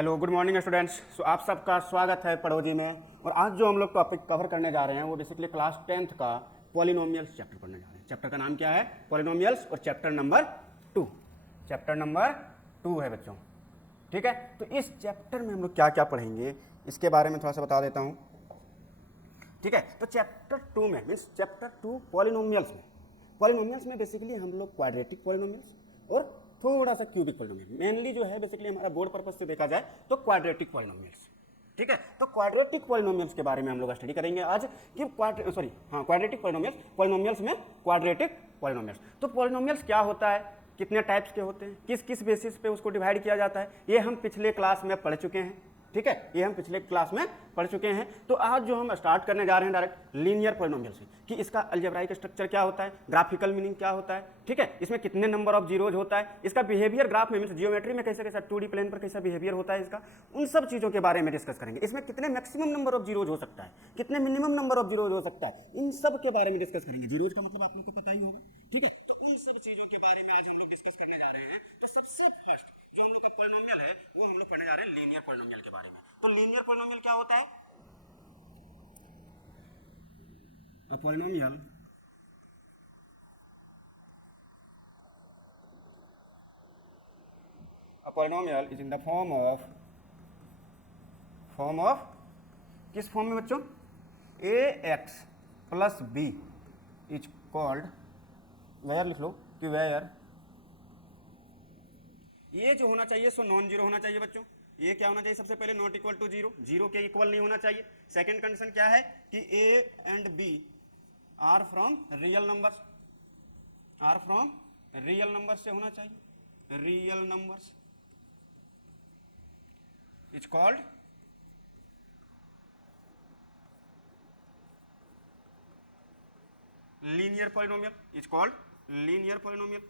Hello good morning students. So आप सबका स्वागत है पढ़ोजी में। और आज जो हम लोग टॉपिक कवर करने जा रहे हैं वो बेसिकली क्लास 10th का पॉलिनोमियल्स चैप्टर पढ़ने जा रहे हैं। चैप्टर का नाम क्या है? पॉलिनोमियल्स। और चैप्टर नंबर 2 है बच्चों। ठीक है, तो इस चैप्टर में हम लोग क्या क्या पढ़ेंगे इसके बारे में थोड़ा सा बता देता हूँ। ठीक है, तो चैप्टर 2 में मीन्स चैप्टर 2 पॉलिनोमियल्स में बेसिकली हम लोग क्वाड्रेटिक पॉलिनोमियल्स और थोड़ा सा क्यूबिक पॉलिनोमियल, मेनली जो है बेसिकली हमारा बोर्ड पर्पस से देखा जाए तो क्वाड्रेटिक पॉलिनोमियल्स। ठीक है, तो क्वाड्रेटिक पॉलिनोमियल्स के बारे में हम लोग स्टडी करेंगे आज कि क्वाड्रेटिक पॉलिनोमियल्स में क्वाड्रेटिक पॉलिनोमियल्स। तो पॉलिनोमियल्स क्या होता है, कितने टाइप्स के होते हैं, किस किस बेसिस पे उसको डिवाइड किया जाता है, ये हम पिछले क्लास में पढ़ चुके हैं। ठीक है, ये हम पिछले क्लास में पढ़ चुके हैं। तो आज जो हम स्टार्ट करने जा रहे हैं डायरेक्ट लीनियर पॉलिनोमियल से, कि इसका अलजेब्राइक स्ट्रक्चर क्या होता है, ग्राफिकल मीनिंग क्या होता है, ठीक है, इसमें कितने नंबर ऑफ जीरोज होता है, इसका बिहेवियर ग्राफ में मीन्स जियोमेट्री में कैसे कैसा 2D प्लेन पर कैसा बिहेवियर होता है इसका, उन सब चीजों के बारे में डिस्कस करेंगे। इसमें कितने मैक्सिमम नंबर ऑफ जीरोज हो सकता है, कितने मिनिमम नंबर ऑफ जीरोज हो सकता है, इन सब के बारे में डिस्कस करेंगे। जीरोज का मतलब आप लोग को पता ही होगा। ठीक है, तो उन सब चीजों के बारे में आज हम लोग डिस्कस करने जा रहे हैं। तो सबसे फर्स्ट जो हम लोग का पॉलिनोमियल है वो हम लोग पढ़ने जा रहे हैं लीनियर पॉलिनोमियल के बारे में। तो लीनियर पॉलिनोमियल क्या होता है? A polynomial is in the form of किस फॉर्म में बच्चों? ax plus b is called where, लिख लो कि वेयर ये जो होना चाहिए सो नॉन जीरो होना चाहिए बच्चों। ये क्या होना चाहिए? सबसे पहले not equal to zero, zero के इक्वल नहीं होना चाहिए। सेकंड कंडीशन क्या है कि a and b are from real numbers से होना चाहिए। Real numbers is called linear polynomial.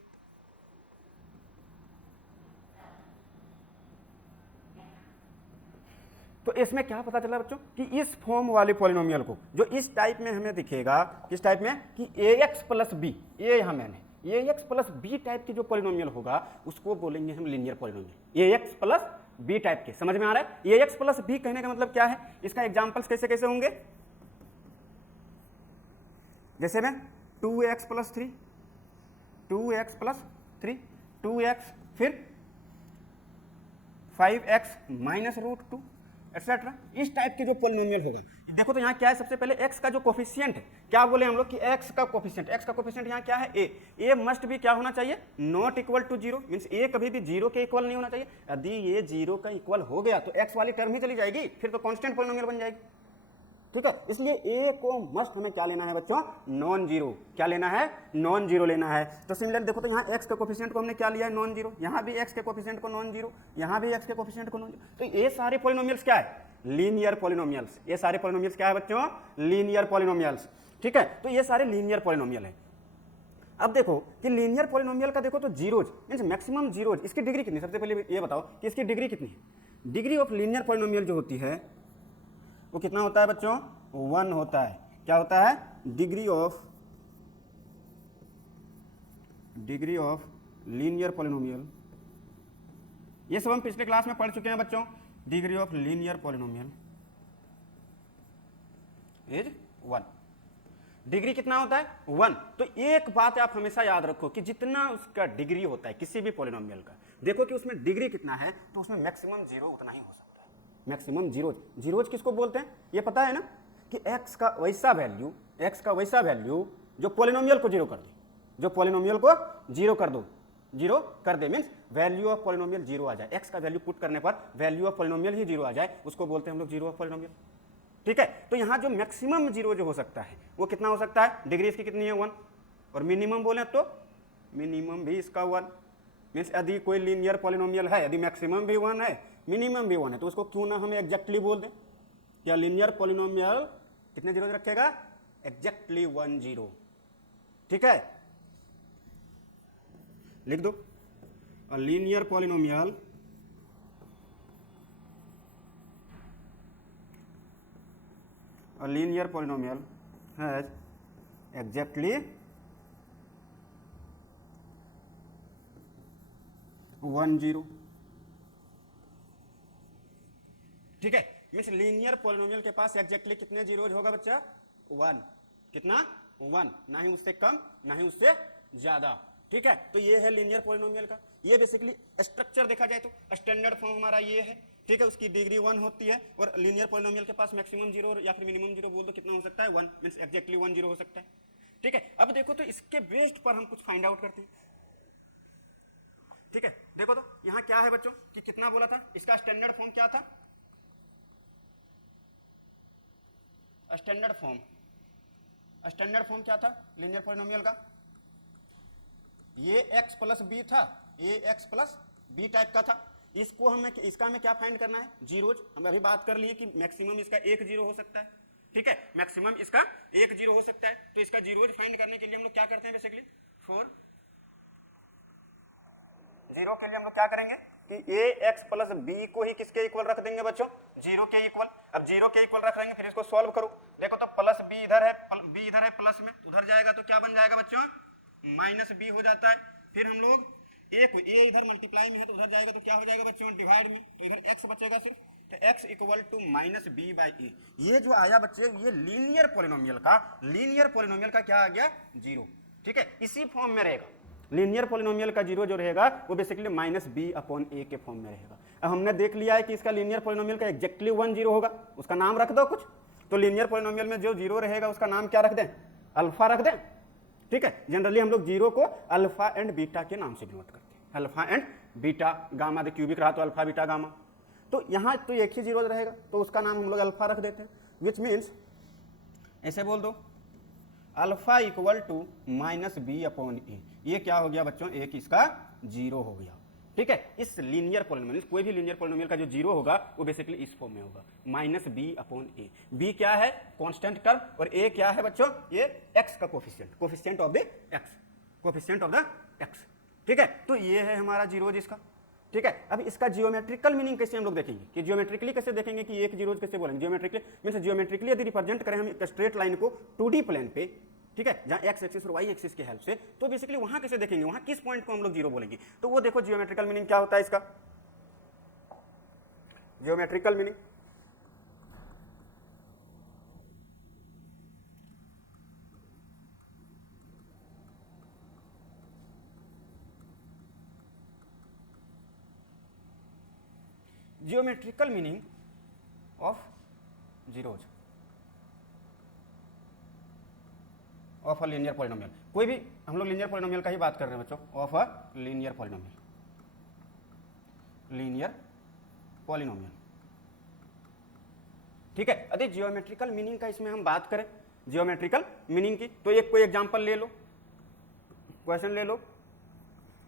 तो इसमें क्या पता चला बच्चों कि इस फॉर्म वाले पॉलिनोमियल को जो इस टाइप में हमें दिखेगा, किस टाइप में कि ax प्लस बी, ये यहां मैंने ax प्लस बी टाइप की जो पॉलिनोमियल होगा उसको बोलेंगे हम linear polynomial. ax plus b type के, समझ में आ रहा है? ax प्लस बी कहने का मतलब क्या है, इसका एग्जांपल्स कैसे कैसे होंगे? जैसे में 2x प्लस 3, 2x फिर 5x माइनस रूट 2 एक्सेट्रा, इस टाइप के जो पॉलिनोमियल होगा। देखो तो यहाँ क्या है, सबसे पहले x का जो कोफिशिएंट है, क्या बोले हम लोग कि x का कोफिशिएंट यहाँ क्या है? a मस्ट भी क्या होना चाहिए? Not equal to zero, means a कभी भी जीरो के इक्वल नहीं होना चाहिए। यदि ये जीरो का इक्वल हो गया तो x वाली टर्म ही चली जाएगी, फिर तो कांस्टेंट पॉलिनोमियल बन जाएगी। ठीक है, इसलिए a को मस्ट हमें क्या लेना है बच्चों? Non zero. क्या लेना है? नॉन जीरो लेना है। तो सिमिलर देखो तो यहाँ x के कोफिशिएंट को हमने क्या लिया है? Non zero. यहाँ भी x के कोफिशिएंट को नॉन जीरो, यहाँ भी x के कोफिशिएंट को नॉन जीरो। तो ये सारे पॉलिनोमियल्स क्या है? Linear polynomials. ये सारे पॉलिनोमियल्स क्या है बच्चों? Linear polynomials. ठीक है, तो ये सारे लीनियर पॉलिनोमियल है। अब देखो कि लीनियर पॉलिनोमियल का देखो तो जीरोज मींस मैक्सिमम जीरोज, इसकी डिग्री कितनी? सबसे पहले ये बताओ कि इसकी डिग्री कितनी है? डिग्री ऑफ लीनियर पॉलिनोमियल जो होती है वो कितना होता है बच्चों? 1 होता है। क्या होता है? Degree of linear polynomial. ये सब हम पिछले क्लास में पढ़ चुके हैं बच्चों। Degree of linear polynomial is 1। Degree कितना होता है? 1। तो एक बात आप हमेशा याद रखो कि जितना उसका डिग्री होता है किसी भी पॉलिनोमियल का, देखो कि उसमें डिग्री कितना है तो उसमें मैक्सिमम जीरो उतना ही हो सकता है। मैक्सिमम जीरोज किसको बोलते हैं ये पता है ना? कि x का वैसा वैल्यू जो पॉलिनोमियल को जीरो कर दे, means value of polynomial zero आ जाए। x का वैल्यू पुट करने पर वैल्यू ऑफ पॉलिनोमियल ही जीरो आ जाए, उसको बोलते हैं हम लोग जीरो ऑफ पॉलिनोमियल। ठीक है, तो यहां जो मैक्सिमम जीरो जो हो सकता है वो कितना हो सकता है? डिग्री इसकी कितनी है? 1। और मिनिमम बोले तो मिनिमम भी इसका 1। मीन्स यदि कोई लीनियर पॉलिनोमियल है, यदि मैक्सिमम भी 1 है मिनिमम भी 1 है तो उसको क्यों ना हम एग्जैक्टली बोल दें? क्या लीनियर पॉलिनोमियल कितने जीरो रखेगा? Exactly 1 zero. ठीक है, लिख दो लीनियर पॉलिनोमियल हैज एग्जैक्टली 1 0। ठीक है, मीन्स लीनियर पॉलिनोमियल के पास एग्जैक्टली कितने जीरोज होगा बच्चा? 1। कितना? 1, ना ही उससे कम ना ही उससे ज्यादा। ठीक है, तो ये है लीनियर पॉलिनोमियल का। ये बेसिकली स्ट्रक्चर देखा जाए तो स्टैंडर्ड फॉर्म हमारा ये है। ठीक है, उसकी डिग्री 1 होती है और लीनियर पॉलिनोमियल के पास मैक्सिमम जीरो या फिर मिनिमम जीरो बोल दो, कितना हो सकता है? 1, मीन्स एग्जैक्टली 1 जीरो हो सकता है। ठीक है, अब देखो तो इसके बेस्ड पर हम कुछ फाइंड आउट करते हैं। ठीक है, देखो तो यहां क्या है बच्चों कि कितना बोला था, इसका स्टैंडर्ड फॉर्म क्या था? स्टैंडर्ड फॉर्म क्या था लीनियर पॉलिनोमियल का? ये x प्लस बी था, ये x प्लस बी टाइप का था। इसको हमें क्या फाइंड करना है? जीरोज। हम अभी बात कर लिए कि मैक्सिमम इसका 1 जीरो हो सकता है। ठीक है, मैक्सिमम इसका 1 जीरो हो सकता है, तो इसका जीरोज फाइंड करने के लिए हम लोग क्या करते हैं बेसिकली? फॉर जीरो के लिए हम लोग क्या करेंगे कि ए एक्स प्लस बी को ही किसके इक्वल रख देंगे बच्चों? जीरो के इक्वल। अब जीरो के इक्वल रख देंगे, फिर इसको सॉल्व करो। देखो तो प्लस बी इधर है, बी इधर है प्लस में, उधर जाएगा तो क्या बन जाएगा बच्चों? माइनस बी हो जाता है। फिर हम लोग ए इधर मल्टीप्लाई में है तो उधर जाएगा तो क्या हो जाएगा बच्चों? डिवाइड में, तो इधर एक्स बचेगा सिर्फ, तो x equal to minus B by A. ये जो आया बच्चे, ये लीनियर पॉलिनोमियल का क्या आ गया? जीरो। ठीक है, इसी फॉर्म में रहेगा। लीनियर पॉलिनोमियल का जीरो जो रहेगा वो बेसिकली माइनस बी अपॉन ए के फॉर्म में रहेगा। अब हमने देख लिया है कि इसका लीनियर पॉलिनोमियल का एग्जैक्टली 1 जीरो होगा, उसका नाम रख दो कुछ। तो लीनियर पॉलिनोमियल में जो जीरो रहेगा उसका नाम क्या रख दें? अल्फा रख दें। ठीक है, जनरली हम लोग जीरो को अल्फा एंड बीटा के नाम से डिनोट करते हैं, alpha and beta. Gamma the cubic रहा तो अल्फा बीटा गामा, तो यहाँ तो एक ही जीरो रहेगा तो उसका नाम हम लोग अल्फा रख देते हैं, विच मीन्स ऐसे बोल दो alpha equal to minus B upon A. ये क्या हो गया बच्चों? एक इसका जीरो हो गया। ठीक है, इस लीनियर पॉलिनोमियल, कोई भी लीनियर पॉलिनोमियल का जो जीरो होगा वो बेसिकली इस फॉर्म में होगा, माइनस बी अपॉन ए। बी क्या है? कांस्टेंट टर्म, और ए क्या है बच्चों? ये एक्स का कोफिशिएंट ऑफ द एक्स। ठीक है, तो ये है हमारा जीरो जिसका। ठीक है, अब इसका जियोमेट्रिकल मीनिंग कैसे हम लोग देखेंगे कि जियोमेट्रिकली कैसे देखेंगे कि एक जीरोज कैसे बोलेंगे? जियोमेट्रिकली यदि रिप्रेजेंट करें हम एक स्ट्रेट लाइन को 2D प्लेन पे, ठीक है, जहां एक्स एक्सिस और वाई एक्सिस की हेल्प से, तो बेसिकली वहां कैसे देखेंगे? वहां किस पॉइंट को हम लोग जीरो बोलेंगे? तो वो देखो जियोमेट्रिकल मीनिंग क्या होता है इसका। Geometrical meaning of zeros of a linear polynomial. कोई भी हम लोग लीनियर पॉलिनोमियल का ही बात कर रहे हैं बच्चों, ऑफ अ लीनियर पॉलिनोमियल। ठीक है, यदि जियोमेट्रिकल मीनिंग का इसमें हम बात करें, जियोमेट्रिकल मीनिंग की, तो एक कोई एग्जांपल ले लो, क्वेश्चन ले लो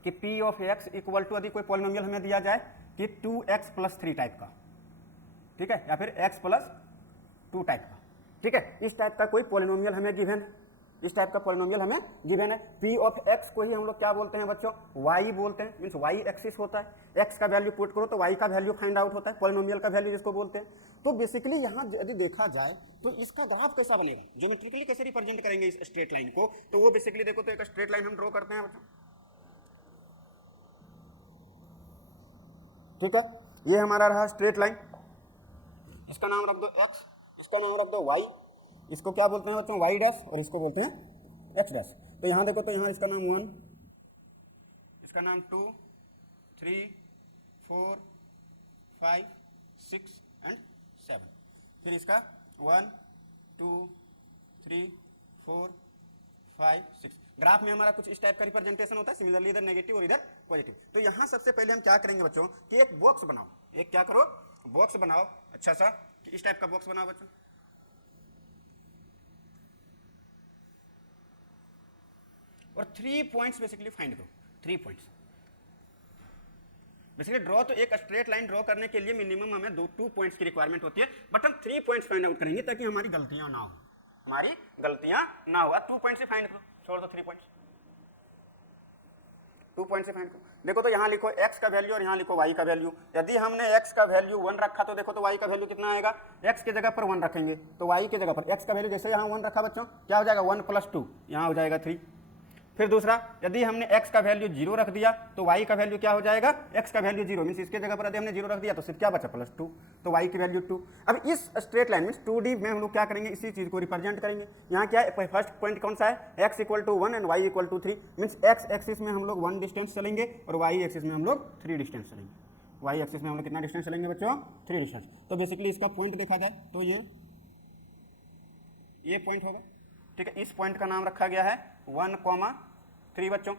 कि p of x equal to, यदि कोई पॉलिनोमियल हमें दिया जाए कि 2x प्लस 3 टाइप का, ठीक है, या फिर x प्लस 2 टाइप का। ठीक है, इस टाइप का कोई पॉलिनोमियल हमें गिवन है, इस टाइप का पॉलिनोमियल हमें गिवन है। p ऑफ x को ही हम लोग क्या बोलते हैं बच्चों? y बोलते हैं, मींस y एक्सिस होता है, x का वैल्यू पुट करो तो y का वैल्यू फाइंड आउट होता है, पॉलिनोमियल का वैल्यू जिसको बोलते हैं। तो बेसिकली यहाँ यदि देखा जाए तो इसका ग्राफ कैसा बनेगा, ज्योमेट्रिकली कैसे रिप्रेजेंट करेंगे इस स्ट्रेट लाइन को? तो वो बेसिकली देखो तो एक स्ट्रेट लाइन हम ड्रॉ करते हैं बच्चों। ठीक है, ये हमारा रहा स्ट्रेट लाइन, इसका नाम रख दो x, इसका नाम रख दो y, इसको क्या बोलते हैं बच्चों? y डैश, और इसको बोलते हैं x डैश। तो यहाँ देखो तो यहाँ इसका नाम 1, इसका नाम 2, 3, 4, 5, 6 एंड 7। फिर इसका 1, 2, 3, 4, 5, 6। ग्राफ में हमारा कुछ इस टाइप का रिप्रेजेंटेशन होता है, सिमिलरली इधर नेगेटिव और इधर पॉजिटिव। तो यहाँ सबसे पहले हम क्या करेंगे बच्चों कि एक बॉक्स बनाओ, एक क्या करो? बॉक्स बनाओ, अच्छा सा इस टाइप का बॉक्स बनाओ बच्चों। और 3 पॉइंट्स बेसिकली फाइंड करो, 3 पॉइंट्स बेसिकली ड्रॉ। तो एक स्ट्रेट लाइन ड्रॉ करने के लिए मिनिमम हमें 2 पॉइंट्स की रिक्वायरमेंट होती है, बट हम 3 पॉइंट्स फाइंड आउट करेंगे ताकि हमारी गलतियां ना हो, 2 पॉइंट से फाइंड करो, छोड़ दो 3 पॉइंट्स, 2 पॉइंट से फाइंड करो। देखो तो यहाँ लिखो x का वैल्यू और यहाँ लिखो y का वैल्यू। यदि हमने x का वैल्यू 1 रखा तो देखो तो y का वैल्यू कितना आएगा? x के जगह पर 1 रखेंगे तो y के जगह पर x का वैल्यू जैसे यहाँ 1 रखा बच्चों, क्या हो जाएगा? 1 + 2, यहाँ हो जाएगा 3। फिर दूसरा, यदि हमने x का वैल्यू 0 रख दिया तो y का वैल्यू क्या हो जाएगा, x का वैल्यू 0 मीन्स इसके जगह पर यदि हमने 0 रख दिया तो सिर्फ क्या बचा +2, तो y की वैल्यू 2। अब इस स्ट्रेट लाइन मीन्स 2D में हम लोग क्या करेंगे, इसी चीज को रिप्रेजेंट करेंगे। यहाँ क्या है, फर्स्ट पॉइंट कौन सा है, x = 1 and y = 3 means x axis में हम लोग 1 डिस्टेंस चलेंगे और y एक्सिस में हम लोग 3 डिस्टेंस चलेंगे। y एक्सिस में हम लोग कितना डिस्टेंस चलेंगे बच्चों, 3 डिस्टेंस। तो बेसिकली इसका पॉइंट देखा जाए तो ये पॉइंट होगा, ठीक है। इस पॉइंट का नाम रखा गया है 1,3 बच्चों,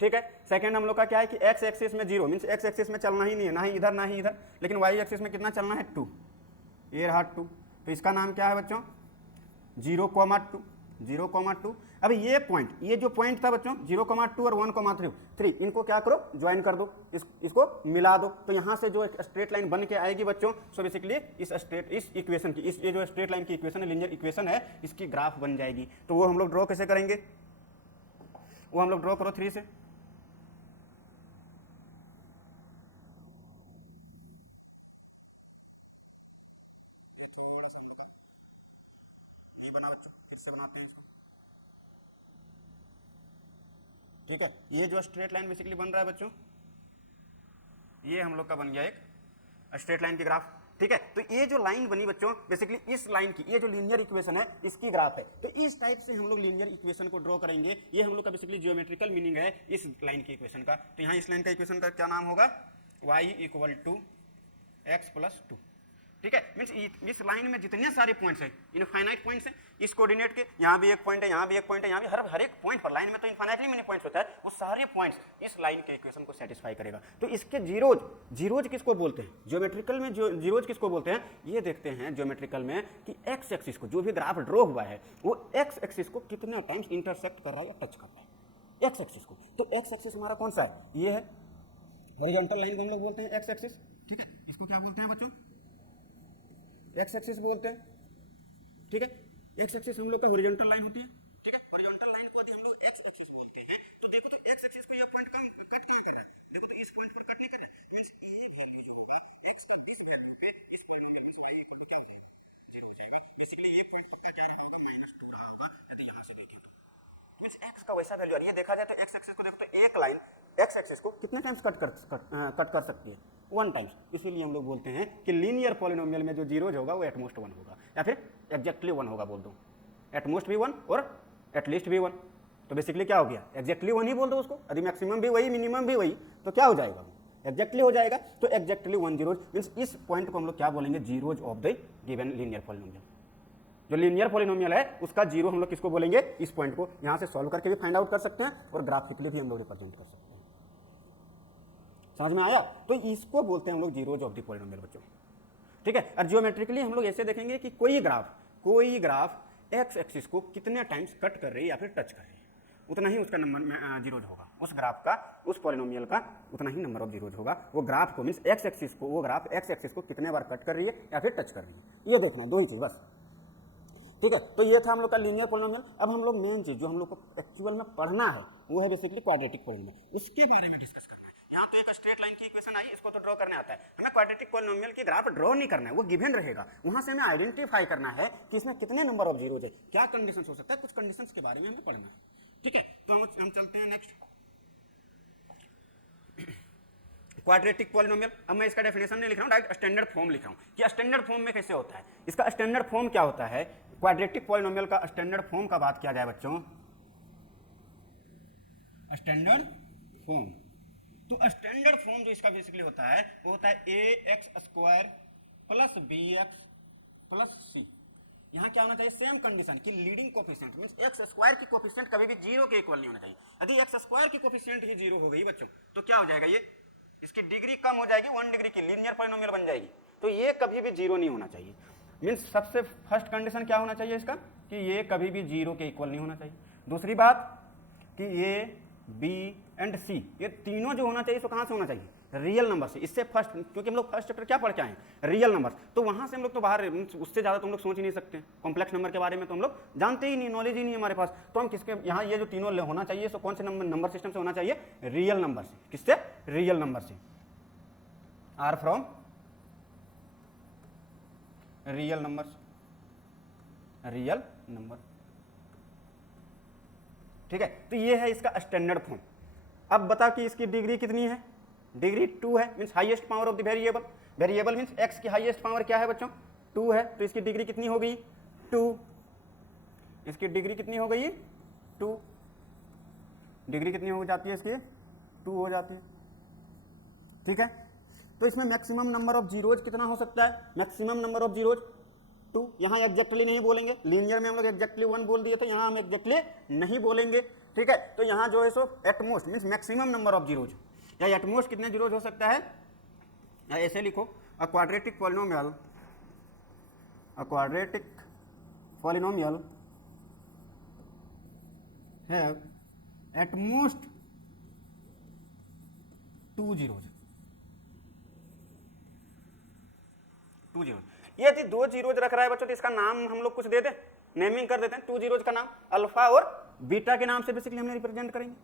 ठीक है। सेकंड हम लोग का क्या है कि x एक्सिस में 0 मीन्स x एक्सिस में चलना ही नहीं है, ना ही इधर ना ही इधर, लेकिन y एक्सिस में कितना चलना है 2, ये रहा 2। तो इसका नाम क्या है बच्चों, 0,2। अब ये पॉइंट, ये जो पॉइंट था बच्चों 0,2 और 1,3, इनको क्या करो, ज्वाइन कर दो, इसको मिला दो, तो यहाँ से जो एक स्ट्रेट लाइन बन के आएगी बच्चों, सो बेसिकली इस इक्वेशन की, ये जो स्ट्रेट लाइन की इक्वेशन है, लीनियर इक्वेशन है, इसकी ग्राफ बन जाएगी। तो वो हम लोग ड्रॉ कैसे करेंगे, वो हम लोग ड्रॉ करो 3 से। थोड़ा सा ये बना बच्चों, फिर से बनाते हैं इसको, ठीक है। ये जो स्ट्रेट लाइन बेसिकली बन रहा है बच्चों, ये हम लोग का बन गया एक स्ट्रेट लाइन की ग्राफ, ठीक है। तो ये जो लाइन बनी बच्चों, बेसिकली इस लाइन की, ये जो लीनियर इक्वेशन है इसकी ग्राफ है। तो इस टाइप से हम लोग लीनियर इक्वेशन को ड्रॉ करेंगे। ये हम लोग का बेसिकली जियोमेट्रिकल मीनिंग है इस लाइन की इक्वेशन का। तो यहाँ इस लाइन का इक्वेशन का क्या नाम होगा, y = x + 2, ठीक है। मीन्स इस लाइन में जितने सारे पॉइंट्स हैं, इनफाइनाइट पॉइंट्स हैं इस कोऑर्डिनेट के, यहाँ भी एक पॉइंट है, यहाँ भी एक पॉइंट है, यहाँ भी हर एक पॉइंट पर, लाइन में तो इनफाइनाइटली मेनी पॉइंट्स होता है, वो सारे पॉइंट्स इस लाइन के इक्वेशन को सेटिस्फाई करेगा। तो इसके जीरोज किसको बोलते हैं, ज्योमेट्रिकल में जो जीरोज किसको बोलते हैं, ये देखते हैं ज्योमेट्रिकल में कि एक्स एक्सिस को, जो भी ग्राफ ड्रॉ हुआ है वो एक्स एक्सिस को कितने टाइम्स इंटरसेक्ट कर रहा है या टच कर रहा है, एक्स एक्सिस को। तो एक्स एक्सिस हमारा कौन सा है, ये है हॉरिजॉन्टल लाइन को हम लोग बोलते हैं एक्स एक्सिस, ठीक है। इसको क्या बोलते हैं बच्चों, एक्स एक्सिस बोलते हैं, ठीक है। एक्स एक्सिस हम लोग का हॉरिजॉन्टल लाइन होती है, ठीक है। हॉरिजॉन्टल लाइन को यदि हम लोग एक्स एक्सिस बोलते हैं, तो देखो तो एक्स एक्सिस को ये पॉइंट कट क्यों कर रहा है, देखो तो इस पॉइंट पर कट नहीं कर रहा है, मींस ये वैल्यू होगा एक्स की इस वैल्यू पे, इस पॉइंट में इस वैल्यू पर क्या हो जाएगा, 0 हो जाएगा। बेसिकली ये पॉइंट पक्का जा रहा है -2 रहा होगा यदि यहां से देखें तो मींस एक्स का वैसा वैल्यू। और ये देखा जाए तो एक्स एक्सिस को देखो तो एक लाइन एक्स एक्सिस को कितने टाइम्स कट कर सकती है, 1 टाइम्स। इसीलिए हम लोग बोलते हैं कि लीनियर पॉलिनोमियल में जो जीरोज होगा वो एटमोस्ट 1 होगा, या फिर एग्जैक्टली 1 होगा, बोल दो एटमोस्ट भी 1 और एटलीस्ट भी 1। तो बेसिकली क्या हो गया, एग्जैक्टली 1 ही बोल दो उसको, यदि मैक्सिमम भी वही मिनिमम भी वही, तो क्या हो जाएगा, एग्जैक्टली हो जाएगा। तो एग्जैक्टली 1 जीरोज मीन्स इस पॉइंट को हम लोग क्या बोलेंगे, zeros of the given linear polynomial. जो लीनियर पॉलिनोमियल है उसका जीरो हम लोग किसको बोलेंगे, इस पॉइंट को। यहां से सॉल्व करके भी फाइंड आउट कर सकते हैं और ग्राफिकली भी हम लोग रिप्रेजेंट कर सकते हैं। समझ में आया, तो इसको बोलते हैं हम लोग जीरोज ऑफ द पॉलिनोमियल बच्चों, ठीक है। और जियोमेट्रिकली हम लोग ऐसे देखेंगे कि कोई ग्राफ एक्स एक्सिस को कितने टाइम्स कट कर रही है या फिर टच कर रही है, उतना ही उसका नंबर में जीरोज होगा, उस ग्राफ का, उस पॉलिनोमियल का उतना ही नंबर ऑफ जीरोज होगा। वो ग्राफ को मींस एक्स एक्सिस को, वो ग्राफ एक्स एक्सिस को कितने बार कट कर रही है या फिर टच कर रही है, ये देखना, दो ही चीज बस, ठीक है। तो ये था हम लोग का लीनियर पॉलिनोमियल। अब हम लोग मेन चीज जो हम लोग को एक्चुअल में पढ़ना है वो है बेसिकली क्वाड्रेटिक पॉलिनोमियल, उसके बारे में डिस्कस करना है। यहाँ तो एक स्ट्रेट लाइन की इक्वेशन आई, इसको तो ड्रॉ करने आता है, हमें क्वाड्रेटिक पॉलिनोमियल की ग्राफ ड्रॉ नहीं करना है, वो गिवन रहेगा। वहां से हमें आइडेंटिफाई करना है कि इसमें कितने नंबर ऑफ जीरोज है, क्या कंडीशन हो सकता है, कुछ कंडीशन के बारे में हमें पढ़ना है, ठीक है। तो हम चलते हैं नेक्स्ट, क्वाड्रेटिक पॉलिनोमियल। अब मैं इसका डेफिनेशन नहीं लिख रहा हूँ, डायरेक्ट स्टैंडर्ड फॉर्म लिख रहा हूँ कि स्टैंडर्ड फॉर्म में कैसे होता है। इसका स्टैंडर्ड फॉर्म क्या होता है, क्वाड्रेटिक पॉलिनोमियल का स्टैंडर्ड फॉर्म का बात किया जाए बच्चों, स्टैंडर्ड फॉर्म, तो स्टैंडर्ड फॉर्म जो इसका बेसिकली होता है वो होता है ax² + bx + c। यहाँ क्या होना चाहिए, सेम कंडीशन कि लीडिंग कोफिशिएंट मींस x² की कोफिशिएंट कभी भी 0 के इक्वल नहीं होना चाहिए। यदि x² की कोफिशिएंट ही 0 हो गई बच्चों तो क्या हो जाएगा, ये इसकी डिग्री कम हो जाएगी, 1 डिग्री की लीनियर पॉलिनोमियल बन जाएगी। तो ये कभी भी 0 नहीं होना चाहिए। मीन्स सबसे फर्स्ट कंडीशन क्या होना चाहिए इसका, कि ये कभी भी 0 के इक्वल नहीं होना चाहिए। दूसरी बात कि ये B एंड C ये तीनों जो होना चाहिए तो कहाँ से होना चाहिए, रियल नंबर से। इससे फर्स्ट, क्योंकि हम लोग फर्स्ट चैप्टर क्या पढ़ के आए, रियल नंबर, तो वहां से हम लोग तो बाहर, उससे ज़्यादा तो हम लोग सोच ही नहीं सकते। कॉम्प्लेक्स नंबर के बारे में तो हम लोग जानते ही नहीं, नॉलेज ही नहीं हमारे पास। तो हम किसके, यहाँ ये जो तीनों होना चाहिए सो कौन से नंबर सिस्टम से होना चाहिए, रियल नंबर से। किससे, रियल नंबर से, are from real number, real number, ठीक है, तो ये है इसका स्टैंडर्ड फॉर्म। अब बता कि इसकी डिग्री कितनी है, डिग्री 2 है, means highest power of the variable, variable means x की हाईएस्ट पावर क्या है बच्चों, 2 है, तो इसकी डिग्री कितनी हो गई, 2, इसकी डिग्री कितनी हो गई, 2, डिग्री कितनी हो जाती है इसकी, 2 हो जाती है, ठीक है। तो इसमें मैक्सिमम नंबर ऑफ जीरोज कितना हो सकता है, मैक्सिमम नंबर ऑफ जीरोज 2, यहाँ एग्जैक्टली नहीं बोलेंगे, लीनियर में हम लोग एग्जैक्टली 1 बोल दिए थे, यहाँ हम एग्जैक्टली नहीं बोलेंगे, ठीक है। तो यहाँ जो है सो at most means maximum number of zeros, या एटमोस्ट कितने जीरोज हो सकता है, या ऐसे लिखो, a quadratic polynomial, a quadratic polynomial have at most 2 zeros, 2 zeros. यदि 2 जीरोज रख रहा है बच्चों तो इसका नाम हम लोग कुछ दे दें, नेमिंग कर देते हैं, 2 जीरोज का नाम अल्फा और बीटा के नाम से बेसिकली हमने रिप्रेजेंट करेंगे।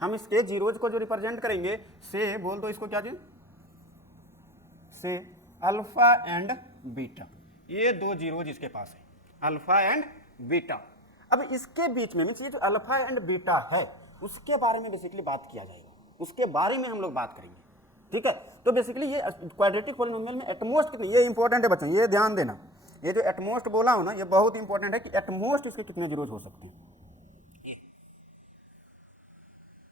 हम इसके जीरोज को जो रिप्रेजेंट करेंगे से बोल दो इसको क्या जी, से अल्फा एंड बीटा, ये 2 जीरोज इसके पास है, अल्फा एंड बीटा। अब इसके बीच में मीन्स ये जो अल्फा एंड बीटा है उसके बारे में बेसिकली बात किया जाएगा, उसके बारे में हम लोग बात करेंगे, ठीक है। तो बेसिकली ये क्वाड्रेटिक पॉलिनोमियल में एटमोस्ट कितने, ये इंपॉर्टेंट है बच्चों, ये ध्यान देना, ये जो एटमोस्ट बोला हो ना ये बहुत इंपॉर्टेंट है कि एटमोस्ट इसके कितने जीरोज हो सकते हैं,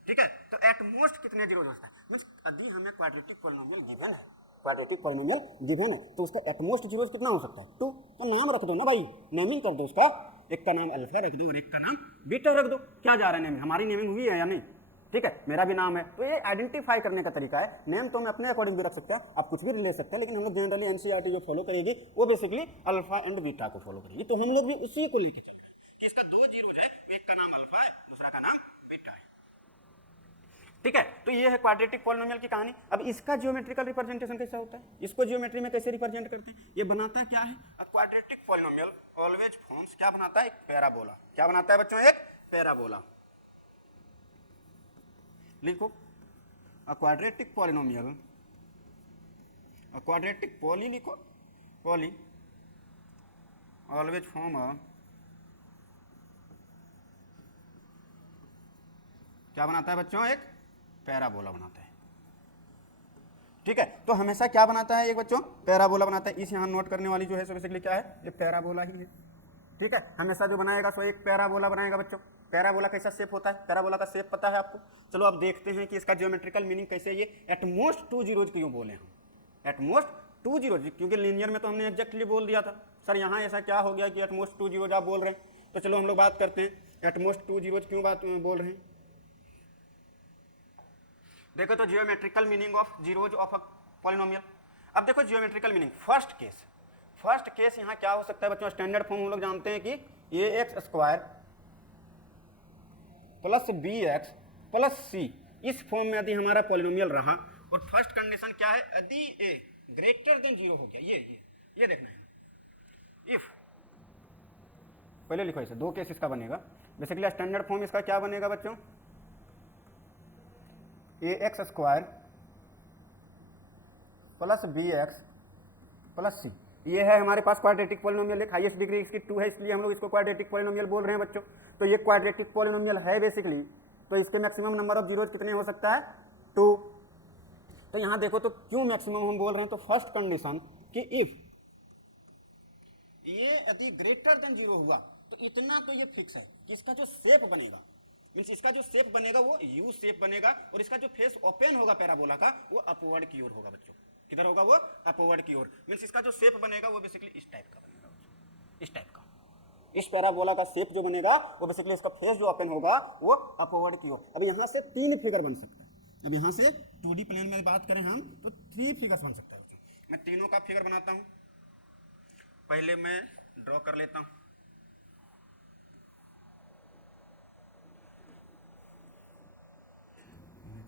ठीक है। तो एटमोस्ट कितने जीरोज होता है, मींस यदि हमें क्वाड्रेटिक पॉलिनोमियल गिवन है, क्वाड्रेटिक पॉलिनोमियल गिवन है तो उसका एटमोस्ट जीरोज कितना हो सकता है, 2। तो नाम रख दो ना भाई, नेमिंग कर दो उसका, एक का नाम अल्फा रख दो और एक का नाम बीटा रख दो, क्या जा रहा है नेमिंग, हमारी नेमिंग हुई है या नहीं, ठीक है, मेरा भी नाम है। तो ये आइडेंटिफाई करने का तरीका है, नेम तो मैं अपने अकॉर्डिंग भी रख सकता है, आप कुछ भी ले सकते हैं, लेकिन हम लोग जनरली एनसीईआरटी जो फॉलो करेगी वो बेसिकली अल्फा एंड बीटा को फॉलो करेगी, तो हम लोग भी उसी को लेके चल रहे हैं कि इसका 2 जीरोज है, एक का नाम अल्फा है दूसरा का नाम बीटा है, ठीक है। तो ये है क्वाड्रेटिक पॉलिनोमियल की कहानी। अब इसका जियोमेट्रिकल रिप्रेजेंटेशन कैसा होता है, इसको जियोमेट्री में कैसे रिप्रेजेंट करते हैं, ये बनाता क्या है, क्वाड्रेटिक पॉलिनोमियल ऑलवेज फॉर्म्स क्या बनाता है, एक पैराबोला, क्या बनाता है बच्चों, एक पैराबोला। लिखो a quadratic polynomial, a quadratic poly लिखो, पॉली ऑलवेज फॉर्म अ, क्या बनाता है बच्चों, एक पैराबोला बनाता है, ठीक है। तो हमेशा क्या बनाता है एक बच्चों, पैराबोला बनाता है। इस यहाँ नोट करने वाली जो है सो बेसिकली क्या है, ये पैराबोला ही है, ठीक है। हमेशा जो बनाएगा सो एक पैराबोला बनाएगा बच्चों। पैराबोला कैसा शेप होता है, पैराबोला का शेप पता है आपको, चलो अब देखते हैं कि इसका जियोमेट्रिकल मीनिंग कैसे, ये एटमोस्ट 2 जीरोज क्यों बोले हम, एटमोस्ट 2 जीरोज, क्योंकि लीनियर में तो हमने एग्जैक्टली बोल दिया था, सर यहाँ ऐसा क्या हो गया कि एटमोस्ट 2 जीरोज आप बोल रहे हैं, तो चलो हम लोग बात करते हैं एटमोस्ट 2 जीरोज क्यों बात बोल रहे हैं। देखो तो geometrical meaning of zeros of a polynomial, अब देखो जियोमेट्रिकल मीनिंग, फर्स्ट केस यहाँ क्या हो सकता है बच्चों, स्टैंडर्ड फॉर्म हम लोग जानते हैं कि A x square plus B x plus C, इस फॉर्म में यदि हमारा पॉलिनोमियल रहा और फर्स्ट कंडीशन क्या है, यदि ए ग्रेटर देन 0 हो गया, ये देखना है, इफ, पहले लिखो इसे, 2 केस इसका बनेगा, बेसिकली स्टैंडर्ड फॉर्म इसका क्या बनेगा बच्चों, A x square plus B x plus C, ये है हमारे पास क्वाड्रेटिक पॉलिनोमियल, एक हाईएस्ट डिग्री इसकी 2 है, इसलिए हम लोग इसको क्वाड्रेटिक पॉलिनोमियल बोल रहे हैं बच्चों। तो ये क्वाड्रेटिक पॉलिनोमियल है बेसिकली, तो इसके मैक्सिमम नंबर ऑफ जीरोज कितने हो सकता है, 2। तो यहां देखो तो क्यों मैक्सिमम हम बोल रहे हैं, तो फर्स्ट कंडीशन कि इफ ये यदि ग्रेटर देन 0 हुआ तो इतना तो ये फिक्स है कि इसका जो शेप बनेगा, मींस इसका जो शेप बनेगा वो यू शेप बनेगा, और इसका जो फेस ओपन होगा पैराबोला का वो अपवर्ड की ओर होगा बच्चों, किधर होगा वो, अपवर्ड की ओर, मींस इसका जो शेप बनेगा वो बेसिकली इस टाइप का बनेगा, इस टाइप का, इस पैराबोला का शेप जो बनेगा वो बेसिकली इसका फेस जो ओपन होगा वो अपवर्ड की ओर। अब यहाँ से 3 फिगर बन सकता है, अब यहाँ से 2D प्लेन में बात करें हम तो 3 फिगर्स बन सकता है बच्चों। मैं तीनों का फिगर बनाता हूँ, पहले मैं ड्रॉ कर लेता हूँ,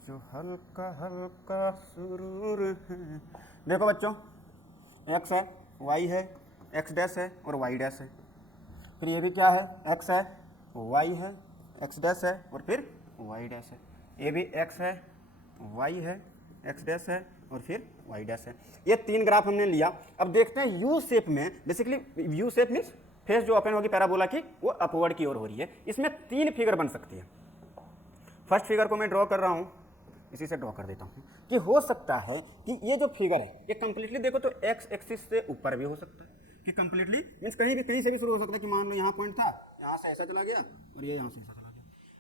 जो हल्का हल्का सुरूर है, देखो बच्चों एक्स है, वाई है, एक्स डैश है और वाई डैश है, फिर ये भी क्या है, एक्स है, वाई है, एक्स डैश है और फिर वाई डैश है, ये भी एक्स है, वाई है, एक्स डैश है और फिर वाई डैश है। ये 3 ग्राफ हमने लिया। अब देखते हैं यू शेप में, basically U shape means face जो ओपन होगी पैराबोला की वो अपवर्ड की ओर हो रही है, इसमें 3 फिगर बन सकती है, फर्स्ट फिगर को मैं ड्रॉ कर रहा हूँ, इसी से ड्रॉ कर देता हूँ कि हो सकता है कि ये जो फिगर है ये कंप्लीटली देखो तो एक्स एक्सिस से ऊपर भी हो सकता है, कि कंप्लीटली मीन्स कहीं से भी शुरू हो सकता है, कि मान लो यहाँ पॉइंट था, यहाँ से ऐसा चला गया और ये यहाँ से ऐसा चला गया।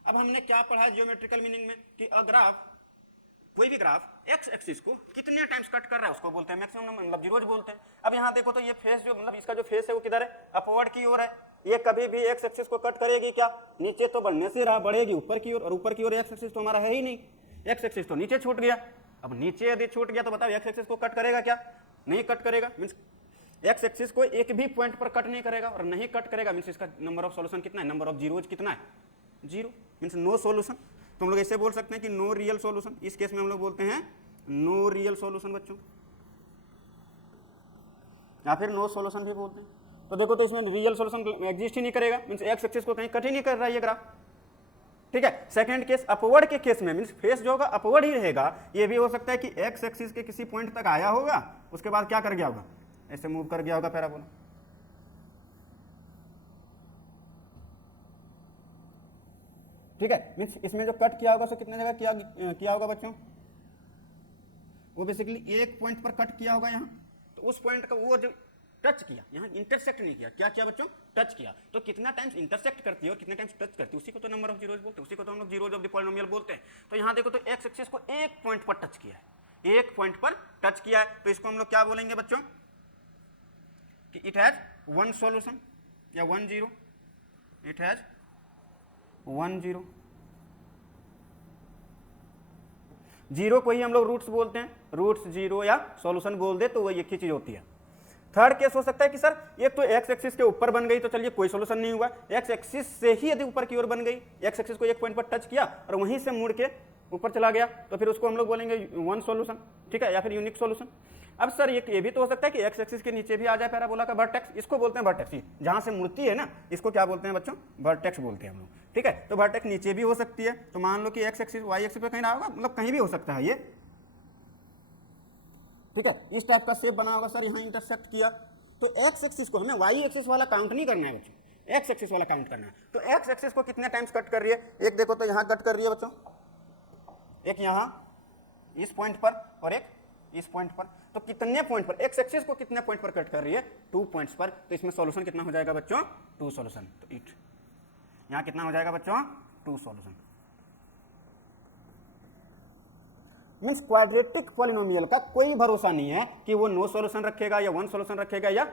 अब हमने क्या पढ़ा जियोमेट्रिकल मीनिंग में कि अ ग्राफ, कोई भी ग्राफ एक्स एक्सिस को कितने टाइम्स कट कर रहा है उसको बोलते हैं मैक्सिमम नंबर, मतलब जीरोज बोलते हैं। अब यहाँ देखो तो ये फेस जो मतलब इसका जो फेस है वो किधर है, अपवर्ड की ओर है। ये कभी भी एक्स एक्सिस को कट करेगी क्या, नीचे तो बढ़ने से रहा, बढ़ेगी ऊपर की ओर, और ऊपर की ओर एक्स एक्सिस तो हमारा है ही नहीं, एक्स एक्सिस तो नीचे छूट गया। अब नीचे यदि छूट गया तो बताओ एक्स एक्सिस को कट करेगा क्या, नहीं कट करेगा। मीन्स एक्स एक्सिस को एक भी पॉइंट पर कट नहीं करेगा, और नहीं कट करेगा मीन्स इसका नंबर ऑफ सॉल्यूशन कितना है, नंबर ऑफ जीरोज कितना है, जीरो, मीन्स नो सॉल्यूशन। तो हम लोग ऐसे बोल सकते हैं कि नो रियल सॉल्यूशन, इस केस में हम लोग बोलते हैं नो रियल सॉल्यूशन बच्चों, या फिर नो सॉल्यूशन भी बोलते हैं। तो देखो तो इसमें रियल सॉल्यूशन एग्जिस्ट ही नहीं करेगा, मीन्स एक्स एक्सिस को कहीं कट ही नहीं कर रहा है ये ग्राफ, ठीक है। सेकंड केस अपवर्ड के केस में मीन्स फेस जो होगा अपवर्ड ही रहेगा। ये भी हो सकता है कि एक्स एक्सिस के किसी पॉइंट तक आया होगा, उसके बाद क्या कर गया होगा, ऐसे मूव कर गया होगा पैराबोला, ठीक है। मीन्स इसमें जो कट किया होगा सो कितने जगह किया होगा बच्चों, वो बेसिकली एक पॉइंट पर कट किया होगा यहाँ, तो उस पॉइंट का वो जो टच किया, यहाँ इंटरसेक्ट नहीं किया, क्या किया बच्चों, टच किया। तो कितना टाइम्स इंटरसेक्ट करती है और कितने टाइम्स टच करती है, उसी को तो नंबर ऑफ जीरोज बोलते हैं, उसी को तो हम लोग जीरोज ऑफ द पॉलिनोमियल बोलते हैं। तो यहाँ देखो तो एक्स एक्सिस को एक पॉइंट पर टच किया है, एक पॉइंट पर टच किया है, तो इसको हम लोग क्या बोलेंगे बच्चों कि इट हैज वन सॉल्यूशन या 1 0, इट हैज 1 0। जीरो को ही हम लोग रूट्स बोलते हैं, रूट्स जीरो या सॉल्यूशन बोल दे तो वो एक ही चीज होती है। थर्ड केस हो सकता है कि सर एक तो एक्स एक्सिस के ऊपर बन गई तो चलिए कोई सॉल्यूशन नहीं हुआ, एक्स एक्सिस से ही यदि ऊपर की ओर बन गई, एक्स एक्सिस को एक पॉइंट पर टच किया और वहीं से मुड़ के ऊपर चला गया, तो फिर उसको हम लोग बोलेंगे वन सॉल्यूशन, ठीक है, या फिर यूनिक सॉल्यूशन। अब सर ये भी तो हो सकता है कि एक्स एक्सिस के नीचे भी आ जाए पैराबोला का वर्टेक्स, इसको बोलते हैं वर्टेक्स, जहां से मुड़ती है ना इसको क्या बोलते हैं बच्चों, वर्टेक्स बोलते हैं हम लोग, ठीक है। तो वर्टेक्स नीचे भी हो सकती है, तो मान लो कि एक्स एक्सिस वाई एक्सिस पे कहीं ना होगा, मतलब कहीं भी हो सकता है ये, ठीक है। इस टाइप का शेप बना होगा सर, यहाँ इंटरसेक्ट किया, तो एक्स एक्सिस को हमें वाई एक्सिस वाला काउंट नहीं करना है बच्चों, एक्स एक्सिस वाला काउंट करना है। तो एक्स एक्सिस को कितने टाइम्स कट कर रही है, एक देखो तो यहाँ कट कर रही है बच्चों, एक यहाँ इस पॉइंट पर और एक इस पॉइंट पर, तो कितने पॉइंट पर एक्स एक्सिस को कितने पॉइंट पर कट कर रही है, 2 पॉइंट्स पर। तो इसमें सॉल्यूशन कितना हो जाएगा बच्चों, 2 सॉल्यूशन। तो इट यहाँ कितना हो जाएगा बच्चों, 2 सॉल्यूशन। मीन्स क्वाड्रेटिक पॉलिनोमियल का कोई भरोसा नहीं है कि वो नो सॉल्यूशन रखेगा या 1 सॉल्यूशन रखेगा या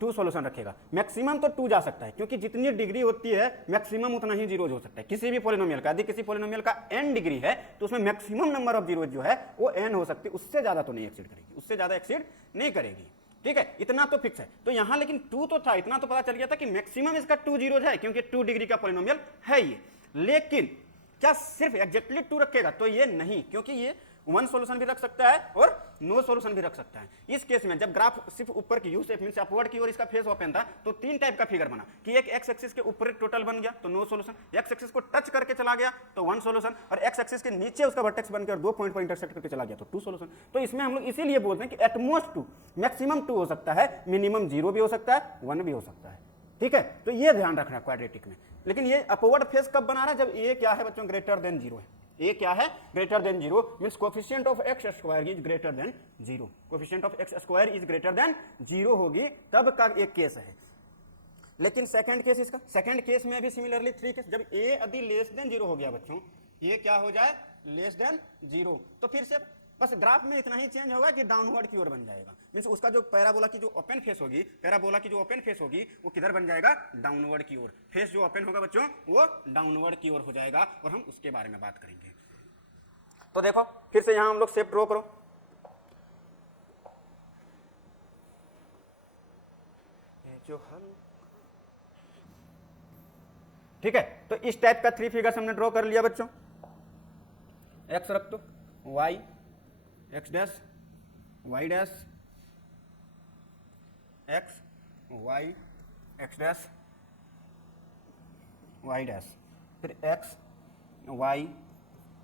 2 सॉल्यूशन रखेगा। मैक्सिमम तो 2 जा सकता है, क्योंकि जितनी डिग्री होती है मैक्सिमम उतना ही जीरोज हो सकता है किसी भी पॉलिनोमियल का। यदि किसी पॉलिनोमियल का n डिग्री है तो उसमें मैक्सिमम नंबर ऑफ जीरोज जो है वो n हो सकती है, उससे ज्यादा तो नहीं एक्सीड करेगी, उससे ज्यादा एक्सीड नहीं करेगी, ठीक है, इतना तो फिक्स है। तो यहाँ लेकिन 2 तो था, इतना तो पता चल गया था कि मैक्सिमम इसका 2 जीरोज है, क्योंकि 2 डिग्री का पॉलिनोमियल है ये। लेकिन क्या सिर्फ एग्जैक्टली 2 रखेगा, तो ये नहीं, क्योंकि ये 1 सॉल्यूशन भी रख सकता है और नो सॉल्यूशन भी रख सकता है। इस केस में जब ग्राफ सिर्फ ऊपर की यू शेप मींस अपवर्ड की ओर इसका फेस ओपन था, तो 3 टाइप का फिगर बना कि एक एक्स एक्सिस के ऊपर टोटल बन गया तो नो सॉल्यूशन, एक्स एक्सिस को टच करके चला गया तो 1 सॉल्यूशन, और एक्स एक्सिस के नीचे उसका वर्टेक्स बनकर 2 पॉइंट पर इंटरसेक्ट करके चला गया तो 2 सॉल्यूशन। तो इसमें हम लोग इसीलिए बोलते हैं कि एटमोस्ट 2, मैक्सिमम 2 हो सकता है, मिनिमम 0 भी हो सकता है, 1 भी हो सकता है, ठीक है। तो ये ध्यान रखना क्वाड्रेटिक में। लेकिन ये अपवर्ड फेस कब बना रहा है, जब ए क्या है बच्चों, ग्रेटर देन 0 है। ए क्या है, greater than 0, means coefficient of x square is greater than 0, coefficient of x square is greater than 0 होगी तब का एक केस है। लेकिन सेकंड केस इसका, सेकंड केस में भी सिमिलरली 3 केस, जब ए यदि लेस देन 0 हो गया बच्चों, ये क्या हो जाए, लेस देन 0, तो फिर से बस ग्राफ में इतना ही चेंज होगा कि डाउनवर्ड की ओर बन जाएगा। मींस उसका जो पैराबोला की जो ओपन फेस होगी, पैराबोला की जो ओपन फेस होगी वो किधर बन जाएगा, डाउनवर्ड की ओर। फेस जो ओपन होगा बच्चों वो डाउनवर्ड की ओर हो जाएगा, और हम उसके बारे में बात करेंगे। तो देखो फिर से यहां हम लोग शेप ड्रॉ करो, जो हम, ठीक है। तो इस टाइप का 3 फिगर्स हमने ड्रॉ कर लिया बच्चों, एक्स रख दो, Y X dash Y dash, X Y X dash Y dash, फिर X Y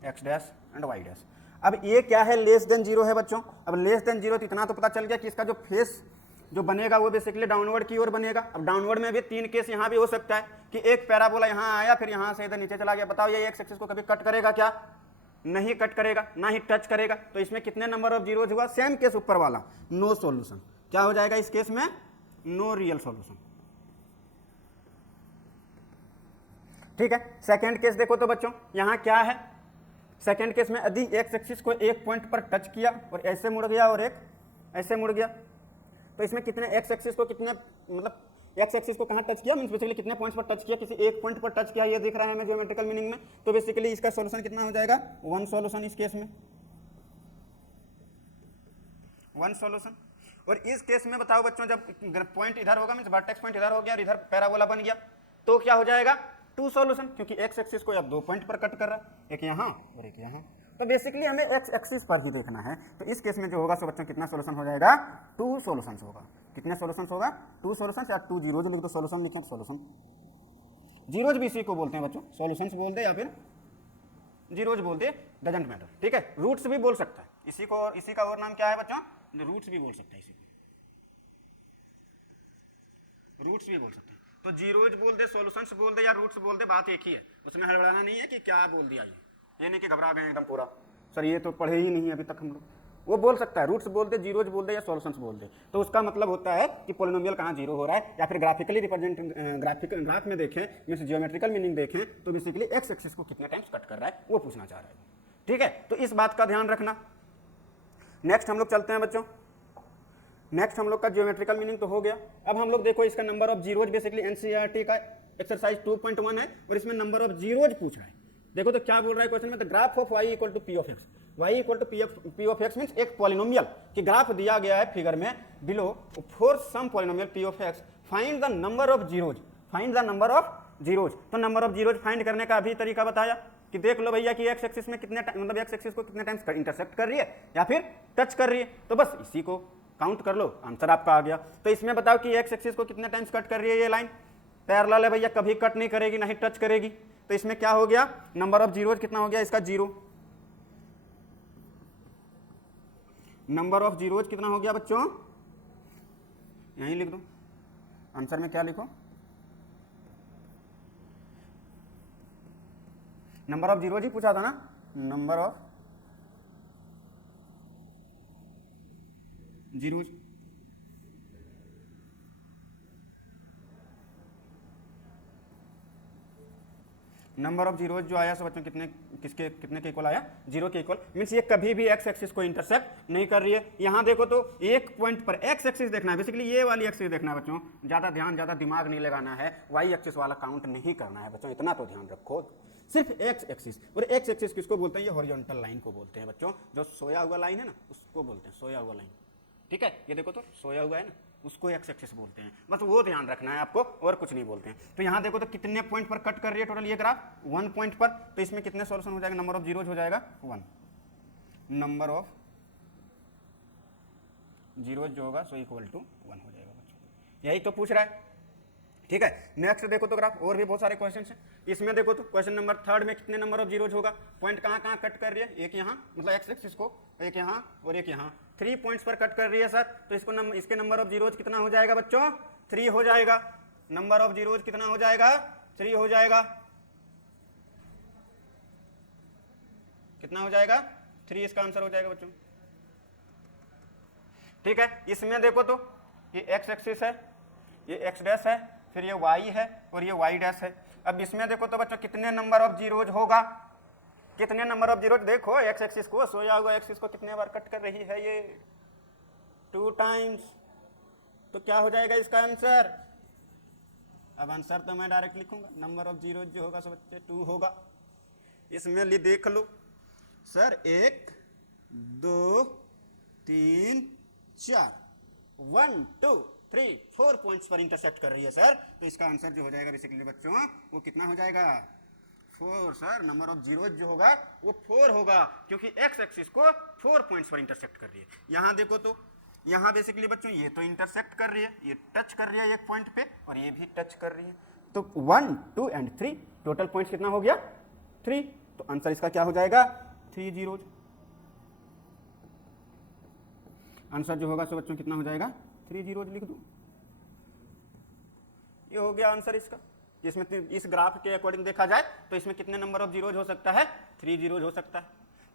X dash and Y dash. अब ये क्या है, लेस देन 0 है बच्चों। अब लेस देन 0 तो इतना तो पता चल गया कि इसका जो फेस जो बनेगा वो बेसिकली डाउनवर्ड की ओर बनेगा। अब डाउनवर्ड में भी 3 केस यहाँ भी हो सकता है कि एक पैराबोला यहाँ आया फिर यहाँ से इधर नीचे चला गया। बताओ ये एक्स एक्सिस को कभी कट करेगा क्या? नहीं कट करेगा, ना ही टच करेगा। तो इसमें कितने नंबर ऑफ जीरोज हुआ? सेम केस ऊपर वाला, नो सॉल्यूशन। क्या हो जाएगा इस केस में? No real solution. ठीक है। सेकंड केस देखो तो बच्चों, यहाँ क्या है? सेकंड केस में यदि एक्स एक्सिस को एक पॉइंट पर टच किया और ऐसे मुड़ गया और एक ऐसे मुड़ गया, तो इसमें कितने एक्स एक्सिस को कितने, मतलब एक्स एक्सिस को कहाँ टच किया, मींस बेसिकली कितने पॉइंट्स पर टच किया? किसी एक पॉइंट पर टच किया, ये दिख रहा है हमें ज्योमेट्रिकल मीनिंग में। तो बेसिकली इसका सॉल्यूशन कितना हो जाएगा? 1 सॉल्यूशन इस केस में, 1 सॉल्यूशन। और इस केस में बताओ बच्चों, जब पॉइंट इधर होगा, मींस वर्टेक्स पॉइंट इधर हो गया और इधर पैराबोला बन गया, तो क्या हो जाएगा? 2 सॉल्यूशन, क्योंकि एक्स एक्सिस को अब 2 पॉइंट पर कट कर रहा है, एक यहाँ और एक यहाँ। तो बेसिकली हमें एक्स एक्सिस पर ही देखना है। तो इस केस में जो होगा सो बच्चों कितना सॉल्यूशन हो जाएगा? 2 सॉल्यूशंस होगा। कितने सॉल्यूशंस होगा? 2 सॉल्यूशंस, या 2 जीरोज लिख दो, सॉल्यूशन लिखें सॉल्यूशन। जीरोज भी इसी को बोलते हैं बच्चों, सॉल्यूशंस बोल दे या फिर जीरोज बोल दे, डजंट मैटर। ठीक है। रूट्स भी बोल सकता है इसी को, और इसी का और नाम क्या है बच्चों? रूट्स भी बोल सकता है इसी को, रूट्स भी बोल सकते हैं। तो जीरोज बोल दे, सॉल्यूशंस बोल दे या रूट्स बोल दे, बात एक ही है। उसमें हड़बड़ाना नहीं है कि क्या बोल दिया, ये नहीं कि घबरा गए एकदम पूरा, सर ये तो पढ़े ही नहीं अभी तक हम लोग। वो बोल सकता है रूट्स बोल दे, जीरोज बोल दे या सॉल्यूशंस बोल दे। तो उसका मतलब होता है कि पॉलिनोमियल कहाँ जीरो हो रहा है, या फिर ग्राफिकली रिप्रेजेंट, ग्राफ में देखें, मींस जियोमेट्रिकल मीनिंग देखें, तो बेसिकली एक्स एक्सिस को कितने टाइम्स कट कर रहा है वो पूछना चाह रहा है। ठीक है। तो इस बात का ध्यान रखना। नेक्स्ट हम लोग चलते हैं बच्चों। नेक्स्ट हम लोग का जियोमेट्रिकल मीनिंग तो हो गया। अब हम लोग देखो इसका number of zeros, basically NCERT का एक्सरसाइज 2.1 है और इसमें नंबर ऑफ जीरोज पूछ रहा है। देखो तो क्या बोल रहा है क्वेश्चन में, the graph of y equal to P of X. Y equal to P of X means एक पॉलिनोमियल की ग्राफ दिया गया है फिगर में below, for some polynomial P of X, find the number of zeros, find the number of zeros. तो number of zeros find करने का अभी तरीका बताया कि देख लो भैया कि एक्स एक्सिस में कितने, मतलब एक्स एक्सिस को कितने टाइम्स इंटरसेक्ट कर रही है या फिर टच कर रही है। तो बस इसी को काउंट कर लो, आंसर आपका आ गया। तो इसमें बताओ कि एक्स एक्सिस को कितने टाइम्स कट कर रही है ये लाइन? पैरेलल है भैया, कभी कट नहीं करेगी ना ही टच करेगी। तो इसमें क्या हो गया? नंबर ऑफ जीरोज कितना हो गया इसका? 0। नंबर ऑफ जीरोज कितना हो गया बच्चों? यहीं लिख दो, आंसर में क्या लिखो? नंबर ऑफ जीरोज ही पूछा था ना, number of zeros. Number of zeros जो आया सब बच्चों कितने, किसके कितने के इक्वल आया? 0 के इक्वल। मींस ये कभी भी एक्स एक्सिस को इंटरसेक्ट नहीं कर रही है। यहां देखो तो एक पॉइंट पर एक्स एक्सिस देखना है, बेसिकली ये वाली एक्सिस देखना है बच्चों, ज्यादा ध्यान, ज्यादा दिमाग नहीं लगाना है, वाई एक्सिस वाला काउंट नहीं करना है बच्चों, इतना तो ध्यान रखो। सिर्फ एक्स एक्सिस। और एक्स एक्सिस किसको बोलते हैं? ये हॉरिजॉन्टल लाइन को बोलते हैं बच्चों, जो सोया हुआ लाइन है ना उसको बोलते हैं सोया हुआ लाइन। ठीक है। ये देखो तो सोया हुआ है ना, उसको एक्स एक्सिस बोलते हैं, बस वो ध्यान रखना है आपको, और कुछ नहीं बोलते हैं। तो यहाँ देखो तो कितने पॉइंट पर कट कर रही है टोटल ये ग्राफ? 1 पॉइंट पर। तो इसमें कितने सॉल्यूशन हो जाएगा? नंबर ऑफ जीरोज हो जाएगा 1। नंबर ऑफ जीरोज जो होगा सो इक्वल टू 1 हो जाएगा बच्चों, यही तो पूछ रहा है। ठीक है। नेक्स्ट देखो तो ग्राफ, और भी बहुत सारे क्वेश्चन हैं इसमें। देखो तो क्वेश्चन नंबर 3 में कितने नंबर ऑफ जीरोज होगा? पॉइंट कहाँ कहाँ कट कर रही है? एक यहाँ, मतलब एक्स एक्सिस को, एक यहाँ और एक यहाँ, 3 पॉइंट्स पर कट कर रही है सर। तो इसको इसके नंबर ऑफ जीरोज कितना हो जाएगा बच्चों? 3 हो जाएगा। नंबर ऑफ जीरोज कितना हो जाएगा? 3 हो जाएगा। कितना हो जाएगा? 3 इसका आंसर हो जाएगा बच्चों। ठीक है। इसमें देखो तो ये एक्स एक्सिस है, ये एक्स डैश है, फिर ये वाई है और ये वाई डैश है। अब इसमें देखो तो बच्चों कितने नंबर ऑफ जीरोज होगा? कितने नंबर ऑफ जीरोज? देखो एक्स एक्सिस को, सोया हुआ एक्सिस को कितने बार कट कर रही है ये? 2 टाइम्स। तो क्या हो जाएगा इसका आंसर? अब आंसर तो मैं डायरेक्ट लिखूंगा, नंबर ऑफ जीरोज जो होगा सब बच्चे 2 होगा। इसमें देख लो सर, 1 2 3 4, 1 2 3 4 पॉइंट्स पर इंटरसेक्ट कर रही है सर। तो इसका आंसर जो हो जाएगा बेसिकली बच्चों वो कितना हो जाएगा? 4 सर। नंबर ऑफ जीरोज जो होगा वो 4 होगा, क्योंकि एक्स एक्सिस को 4 पॉइंट्स पर इंटरसेक्ट कर रही है। यहां देखो तो, यहां बेसिकली बच्चों ये तो इंटरसेक्ट कर रही है, ये टच कर रही है एक पॉइंट पे, और ये भी टच कर रही है। तो 1 2 एंड 3 टोटल पॉइंट्स कितना हो गया? 3। तो आंसर इसका क्या हो जाएगा? 3 जीरोज। आंसर जो होगा सो बच्चों कितना हो जाएगा? 3 जीरोज लिख दूं, ये हो गया आंसर इसका। इसमें इस ग्राफ के अकॉर्डिंग देखा जाए तो इसमें कितने नंबर ऑफ जीरोज हो सकता है, 3 जीरोज हो सकता है।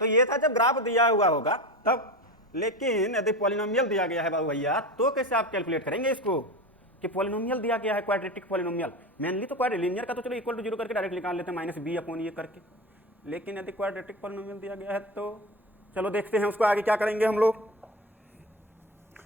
तो ये था जब ग्राफ दिया हुआ होगा तब, लेकिन यदि पॉलिनोमियल दिया गया है बाबू भैया तो कैसे आप कैलकुलेट करेंगे इसको कि पॉलिनोमियल दिया गया है, क्वाड्रेटिक पॉलिनोमियल। मेनली तो क्वाड्रेलिनियर का तो चलो इक्वल टू 0 करके डायरेक्ट निकाल लेते हैं -b/, ये करके, लेकिन यदि क्वाड्रेटिक पॉलिनोमियल दिया गया है तो चलो देखते हैं उसको आगे क्या करेंगे हम लोग।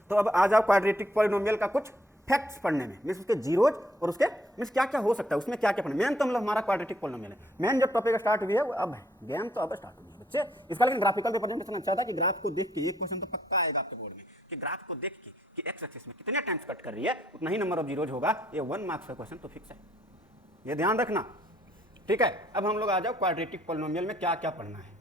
तो अब आ जाओ क्वाड्रेटिक पॉलिनोमियल का कुछ फैक्ट्स पढ़ने में, मीन्स उसके जीरोज और उसके मीन्स क्या क्या हो सकता है, उसमें क्या क्या पढ़ना। मेन तो मतलब हमारा क्वाड्रेटिक पॉलिनोमियल है, मेन जो टॉपिक स्टार्ट हुई है वो अब है, गेम तो अब स्टार्ट हुई है बच्चे। इसका लेकिन ग्राफिकल रिप्रेजेंटेशन अच्छा था कि ग्राफ को देख के, एक क्वेश्चन तो पक्का आएगा आपके बोर्ड में कि ग्राफ को देख के कि एक्स एक्सिस में कितने टाइम्स कट कर रही है उतना ही नंबर ऑफ जीरोज होगा। ये 1 मार्क्स का क्वेश्चन तो फिक्स है, ये ध्यान रखना, ठीक है। अब हम लोग आ जाओ क्वाड्रेटिक पॉलिनोमियल में क्या क्या पढ़ना है।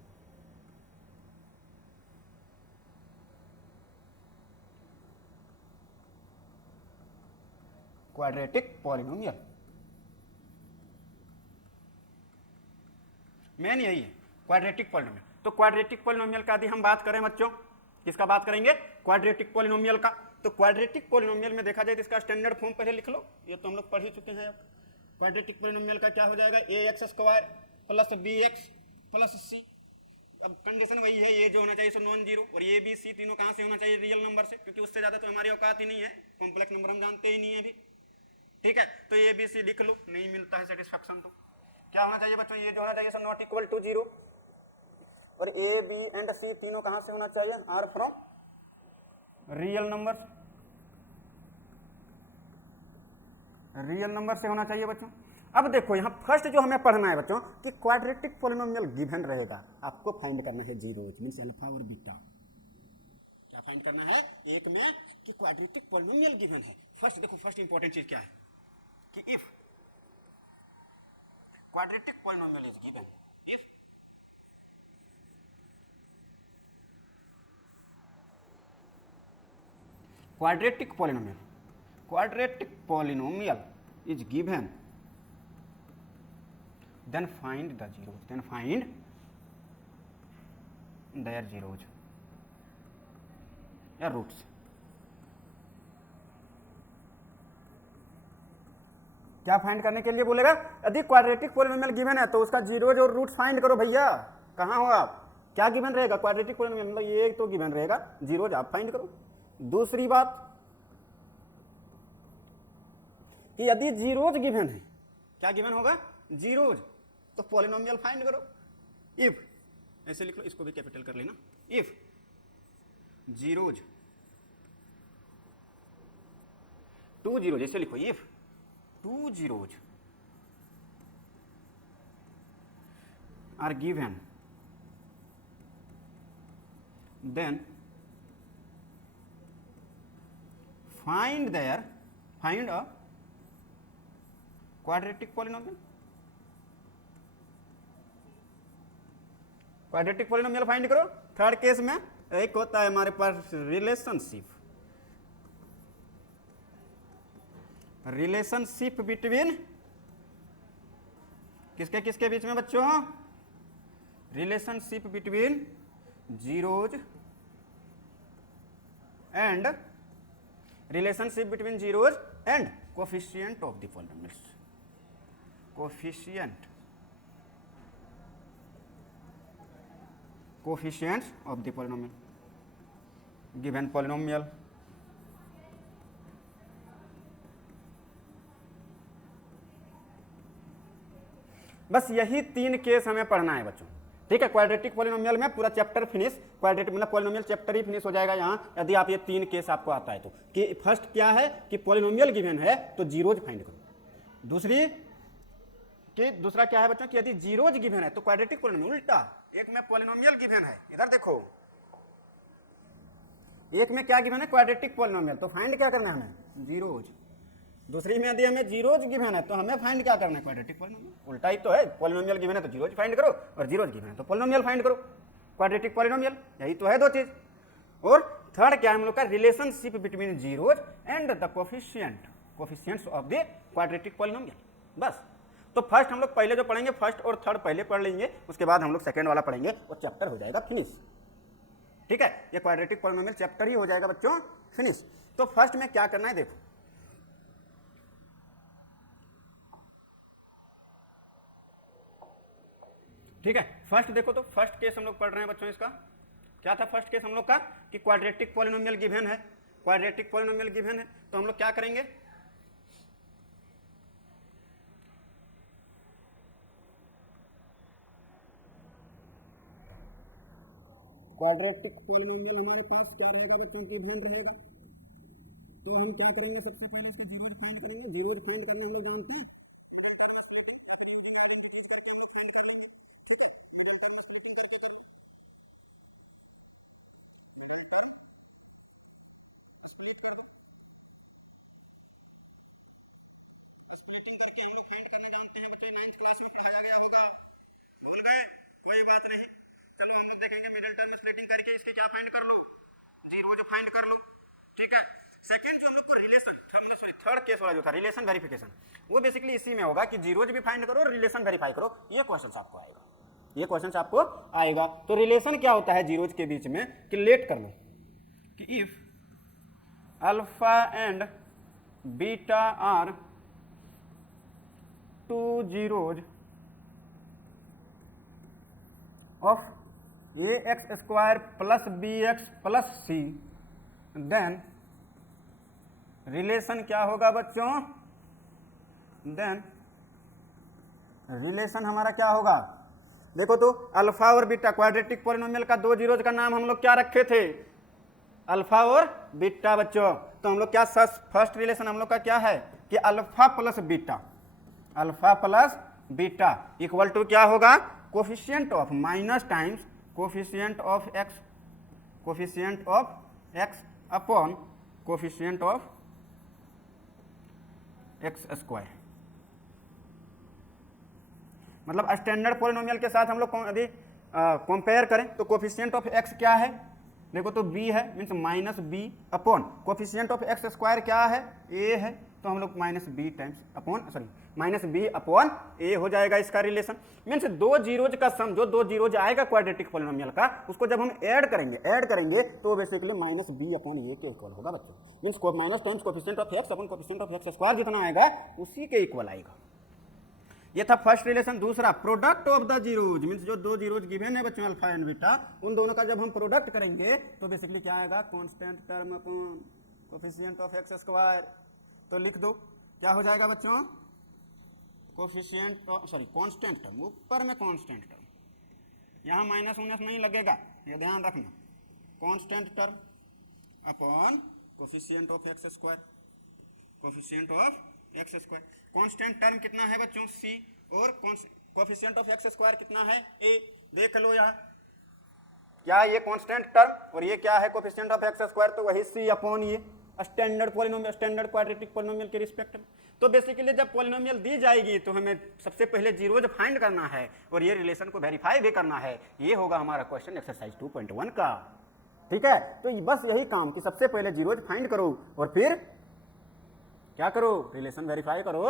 क्वाड्रेटिक पॉलिनोमियल मेन यही है, क्वाड्रेटिक पॉलिनोमियल। तो क्वाड्रेटिक पॉलिनोमियल का यदि हम बात करें बच्चों, किसका बात करेंगे, क्वाड्रेटिक पॉलिनोमियल का। तो क्वाड्रेटिक पॉलिनोमियल में देखा जाए तो इसका स्टैंडर्ड फॉर्म पहले लिख लो, ये तो हम लोग पढ़ ही चुके हैं। क्वाड्रेटिक पॉलिनोमियल का क्या हो जाएगा, ax² + bx + c। अब कंडीशन वही है, ये जो होना चाहिए सो नॉन जीरो, और ये b c तीनों कहां से होना चाहिए, रियल नंबर से, क्योंकि उससे ज्यादा तो हमारी औकात ही नहीं है, कॉम्प्लेक्स नंबर हम जानते ही नहीं है अभी, ठीक है। तो ये बी सी लिख लो, नहीं मिलता है सेटिस्फैक्शन तो क्या होना चाहिए बच्चों, ये जो होना चाहिए सो नॉट इक्वल टू 0, और ए बी एंड सी तीनों कहां से होना चाहिए, are from real number, real number से होना चाहिए बच्चों। अब देखो यहाँ फर्स्ट जो हमें पढ़ना है बच्चों कि क्वाड्रेटिक पॉलिनोमियल गिवन रहेगा, आपको फाइंड करना है जीरोज मींस अल्फा और बीटा। क्या फाइंड करना है एक में कि क्वाड्रेटिक पॉलिनोमियल गिवन है। फर्स्ट देखो, फर्स्ट इंपॉर्टेंट चीज क्या है कि if quadratic polynomial is given, if quadratic polynomial is given, then find the zeros, then find their zeros या roots। क्या फाइंड करने के लिए बोलेगा, यदि क्वाड्रेटिक पॉलिनोमियल गिवन है तो उसका जीरोज और रूट्स फाइंड करो भैया। कहाँ हो आप, क्या गिवन रहेगा, क्वाड्रेटिक पॉलिनोमियल मतलब ये तो गिवन रहेगा, जीरोज आप फाइंड करो। दूसरी बात कि यदि जीरोज गिवन है, क्या गिवन होगा, जीरोज, तो पॉलिनोमियल फाइंड करो। इफ, ऐसे लिख लो, इसको भी कैपिटल कर लेना, इफ जीरोज 2 जीरोज, ऐसे लिखो, if 2 zeros are given, then find a quadratic polynomial। Quadratic polynomial find करो। थर्ड केस में एक होता है हमारे पास रिलेशनशिप बिटवीन किसके किसके बीच में बच्चों, relationship between zeros and relationship between zeros and coefficient of the polynomials, coefficients of the polynomial given polynomial. बस यही 3 केस हमें पढ़ना है बच्चों, ठीक है। क्वाड्रेटिक पॉलिनोमियल में पूरा चैप्टर फिनिश, क्वाड्रेटिक मतलब पॉलिनोमियल चैप्टर ही फिनिश हो जाएगा यहाँ, यदि आप ये 3 केस आपको आता है तो। कि फर्स्ट क्या है कि पॉलिनोमियल गिवन है तो जीरोज फाइंड करो। दूसरा क्या है बच्चों कि यदि जीरोज गिवन है तो क्वाड्रेटिक पॉलिनोमियल, उल्टा एक में पॉलिनोमियल गिवन है, इधर देखो एक में क्या गिवन है, क्वाड्रेटिक पॉलिनोमियल, तो फाइंड क्या करना है हमें, जीरोज। दूसरी में यदि हमें जीरोज गिवन है तो हमें फाइंड क्या करना है, क्वाड्रेटिक पॉलिनोमियल। उल्टा ही तो है, पॉलिनोमियल गिवन है तो जीरोज फाइंड करो, और जीरोज गिवन है तो पॉलिनोमियल फाइंड करो, क्वाड्रेटिक पॉलिनोमियल, यही तो है 2 चीज। और थर्ड क्या है हम लोग का, relationship between zeros and the coefficients of the quadratic polynomial. बस, तो फर्स्ट हम लोग पहले जो पढ़ेंगे, फर्स्ट और थर्ड पहले पढ़ लेंगे, उसके बाद हम लोग सेकेंड वाला पढ़ेंगे और चैप्टर हो जाएगा फिनिश, ठीक है। ये क्वाड्रेटिक पॉलिनोमियल चैप्टर ही हो जाएगा बच्चों फिनिश। तो फर्स्ट में क्या करना है देखो, ठीक है। फर्स्ट देखो, तो फर्स्ट केस हम लोग पढ़ रहे हैं बच्चों, इसका क्या था फर्स्ट केस हम लोग का कि क्वाड्रेटिक पॉलिनोमियल गिवन है, क्वाड्रेटिक पॉलिनोमियल गिवन है, तो हम लोग क्या करेंगे, क्वाड्रेटिक पॉलिनोमियल हमारे पास क्या रहेगा बच्चों, गिवन रहेगा, तो हम क्या करेंगे, सबसे पहले इसको जीरो फाइंड करेंगे, जीरो फाइंड करने हम लोग जानते हैं थर्ड केस वाला जो था रिलेशन वेरिफिकेशन, वो बेसिकली इसी में होगा कि जीरोज भी फाइंड करो और रिलेशन वेरीफाई करो। ये क्वेश्चन आपको आएगा, ये क्वेश्चन आपको आएगा। तो रिलेशन क्या होता है जीरोज के बीच में, कि लेट कर लो कि if alpha and beta are two zeros of a x square plus B x plus c, then relation क्या होगा बच्चों, देन रिलेशन हमारा क्या होगा, देखो तो अल्फा और बीटा, क्वाड्रेटिक पॉलिनोमियल का दो जीरोज का नाम हम लोग क्या रखे थे, अल्फा और बीटा बच्चों। तो हम लोग क्या फर्स्ट रिलेशन हम लोग का क्या है कि alpha plus beta, alpha plus beta equal to क्या होगा, coefficient of minus times coefficient of x, coefficient of x upon coefficient of x square. मतलब स्टैंडर्ड पॉलिनोमियल के साथ हम लोग यदि कंपेयर करें तो कोफिशिएंट ऑफ एक्स क्या है, देखो तो b है, means minus B upon coefficient of x square क्या है, a है, तो हम लोग minus B times upon sorry minus B upon A हो जाएगा इसका रिलेशन। मीन्स दो जीरोज का सम, जो दो जीरोज आएगा क्वाड्रेटिक पॉलिनोमियल का, उसको जब हम ऐड करेंगे तो बेसिकली माइनस बी अपॉन ए के इक्वल होगा बच्चों। Means minus times coefficient of x upon coefficient of x square जितना आएगा उसी के इक्वल आएगा। ये था फर्स्ट रिलेशन। दूसरा product of the zeros, means जो दो जीरोज गिवन है बच्चों अल्फा एंड बीटा, उन दोनों का जब हम प्रोडक्ट करेंगे तो बेसिकली क्या आएगा, constant term upon coefficient of x square. तो लिख दो क्या हो जाएगा बच्चों, कोफिशिएंट सॉरी कांस्टेंट टर्म, ऊपर में कांस्टेंट टर्म, यहाँ माइनस उनस नहीं लगेगा, ये ध्यान रखना, constant term upon coefficient of x square, coefficient of x square. Constant term कितना है बच्चों c, और कोफिशिएंट ऑफ एक्स स्क्वायर कितना है a। देख लो यहाँ क्या ये कांस्टेंट टर्म और ये क्या है कोफिशिएंट ऑफ एक्स स्क्वायर, तो वही c अपॉन ये standard polynomial, standard quadratic polynomial के रिस्पेक्ट में। तो बेसिकली जब पॉलिनोमियल दी जाएगी तो हमें सबसे पहले जीरोज फाइंड करना है और ये रिलेशन को वेरीफाई भी करना है। ये होगा हमारा क्वेश्चन एक्सरसाइज 2.1 का, ठीक है। तो बस यही काम कि सबसे पहले जीरोज फाइंड करो और फिर क्या करो, रिलेशन वेरीफाई करो।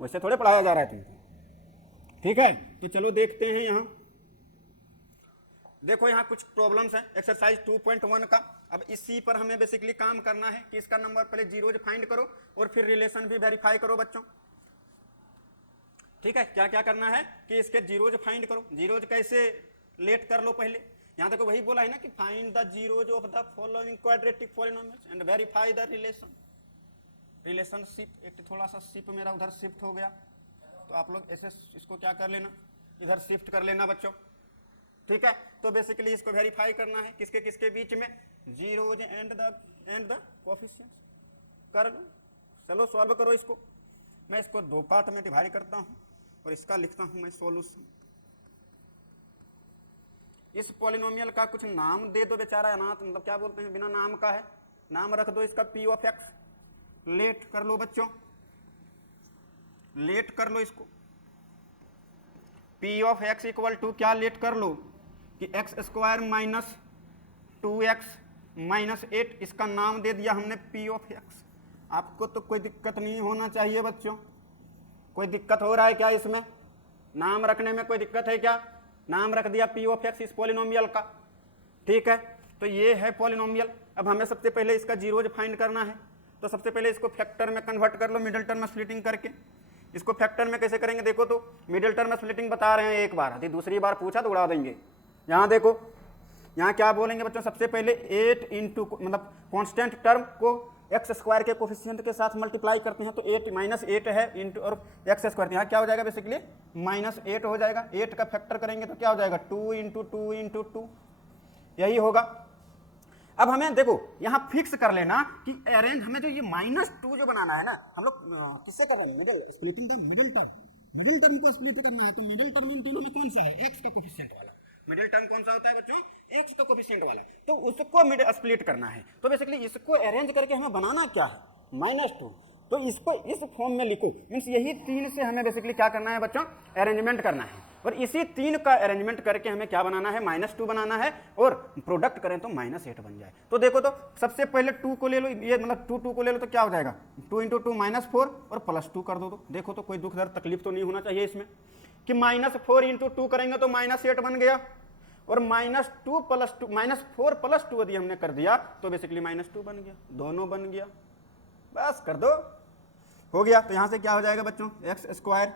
वैसे थोड़े पढ़ाया जा रहा है तुमको, ठीक है। तो चलो देखते हैं यहाँ, देखो यहाँ कुछ प्रॉब्लम्स हैं एक्सरसाइज 2.1 का। अब इसी पर हमें बेसिकली काम करना है कि इसका नंबर पहले जीरोज फाइंड करो और फिर रिलेशन भी वेरीफाई करो बच्चों, ठीक है। क्या क्या करना है कि इसके जीरोज फाइंड करो। जीरोज कैसे लेट कर लो पहले, यहाँ तक वही बोला है ना कि find the zeros of the following quadratic polynomials and verify the relation, relationship. एक थोड़ा सा शिप मेरा उधर शिफ्ट हो गया, तो आप लोग ऐसे इसको क्या कर लेना, इधर शिफ्ट कर लेना बच्चों, ठीक है। तो बेसिकली इसको वेरीफाई करना है किसके किसके बीच में, जीरोज एंड द कोफिशिएंट्स। कर लो, चलो सॉल्व करो इसको। मैं इसको दो पार्ट में डिवाइड करता हूं और इसका लिखता हूं मैं सॉल्यूशन। इस पॉलिनोमियल का कुछ नाम दे दो बेचारा अनाथ, मतलब क्या बोलते हैं बिना नाम का है, नाम रख दो इसका पी ऑफ एक्स। लेट कर लो बच्चों, लेट कर लो इसको, P of x equal to क्या लेट कर लो कि x square minus 2x minus 8, इसका नाम दे दिया हमने पी ऑफ एक्स। आपको तो कोई दिक्कत नहीं होना चाहिए बच्चों, कोई दिक्कत हो रहा है क्या इसमें, नाम रखने में कोई दिक्कत है क्या, नाम रख दिया पी ऑफ एक्स इस पॉलिनोमियल का, ठीक है। तो ये है पॉलिनोमियल। अब हमें सबसे पहले इसका जीरोज फाइंड करना है, तो सबसे पहले इसको फैक्टर में कन्वर्ट कर लो मिडिल टर्म स्प्लिटिंग करके। इसको फैक्टर में कैसे करेंगे देखो, तो मिडिल टर्म स्प्लिटिंग बता रहे हैं एक बार, यदि दूसरी बार पूछा तो उड़ा देंगे। यहाँ देखो, यहाँ क्या बोलेंगे बच्चों, सबसे पहले 8 इंटू मतलब कॉन्स्टेंट टर्म को एक्स स्क्वायर के कोफिशिएंट के साथ मल्टीप्लाई करते हैं, तो 8 -8 है इंटू और एक्स स्क्वायर, यहाँ क्या हो जाएगा बेसिकली -8 हो जाएगा। 8 का फैक्टर करेंगे तो क्या हो जाएगा 2 इंटू 2 इंटू 2, यही होगा। अब हमें देखो यहाँ फिक्स कर लेना कि अरेंज हमें जो ये -2 जो बनाना है ना, हम लोग किससे कर रहे हैं, middle splitting the middle term को स्प्लिट करना है। तो मिडिल टर्म इन तीनों में कौन सा है, एक्स का कोफिशिएंट वाला। मिडिल टर्म कौन सा होता है बच्चों, एक्स का कोफिशिएंट वाला, तो उसको मिडिल स्प्लिट करना है। तो बेसिकली इसको अरेंज करके हमें बनाना क्या है, -2। तो इसको इस फॉर्म में लिखो, मीन्स यही 3 से हमें बेसिकली क्या करना है बच्चों, अरेंजमेंट करना है। और इसी 3 का अरेंजमेंट करके हमें क्या बनाना है, -2 बनाना है, और प्रोडक्ट करें तो -8 बन जाए। तो देखो, तो सबसे पहले 2 को ले लो, ये मतलब 2 को ले लो तो क्या हो जाएगा 2 इंटू 2 -4 और +2 कर दो। तो देखो, तो कोई दुख दर्द तकलीफ तो नहीं होना चाहिए इसमें कि -4 इंटू 2 करेंगे तो -8 बन गया, और -2 + 2 -4 + 2 यदि हमने कर दिया तो बेसिकली -2 बन गया, दोनों बन गया, बस कर दो, हो गया। तो यहां से क्या हो जाएगा बच्चों, x square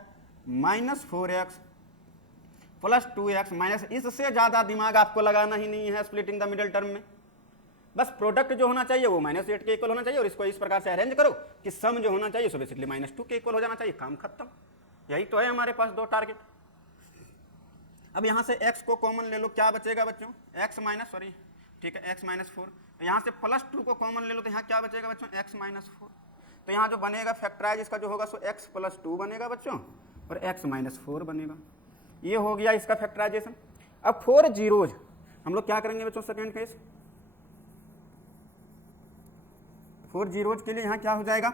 -4x + 2x minus, इससे ज्यादा दिमाग आपको लगाना ही नहीं है स्प्लिटिंग द मिडिल टर्म में। बस प्रोडक्ट जो होना चाहिए वो -8 के इक्वल होना चाहिए, और इसको इस प्रकार से अरेंज करो कि सम जो होना चाहिए सो बेसिकली -2 के इक्वल हो जाना चाहिए, काम खत्म। यही तो है हमारे पास 2 टारगेट। अब यहां से x को कॉमन ले लो, क्या बचेगा बच्चों, ठीक है x -4, यहां से +2 को कॉमन ले लो तो यहाँ क्या बचेगा बच्चों, x -4। तो यहाँ जो बनेगा फैक्टराइज इसका जो होगा सो x + 2 बनेगा बच्चों, और x -4 बनेगा। ये हो गया इसका फैक्टराइजेशन। अब 4 जीरोज हम लोग क्या करेंगे बच्चों, सेकेंड केस 4 जीरोज के लिए यहाँ क्या हो जाएगा,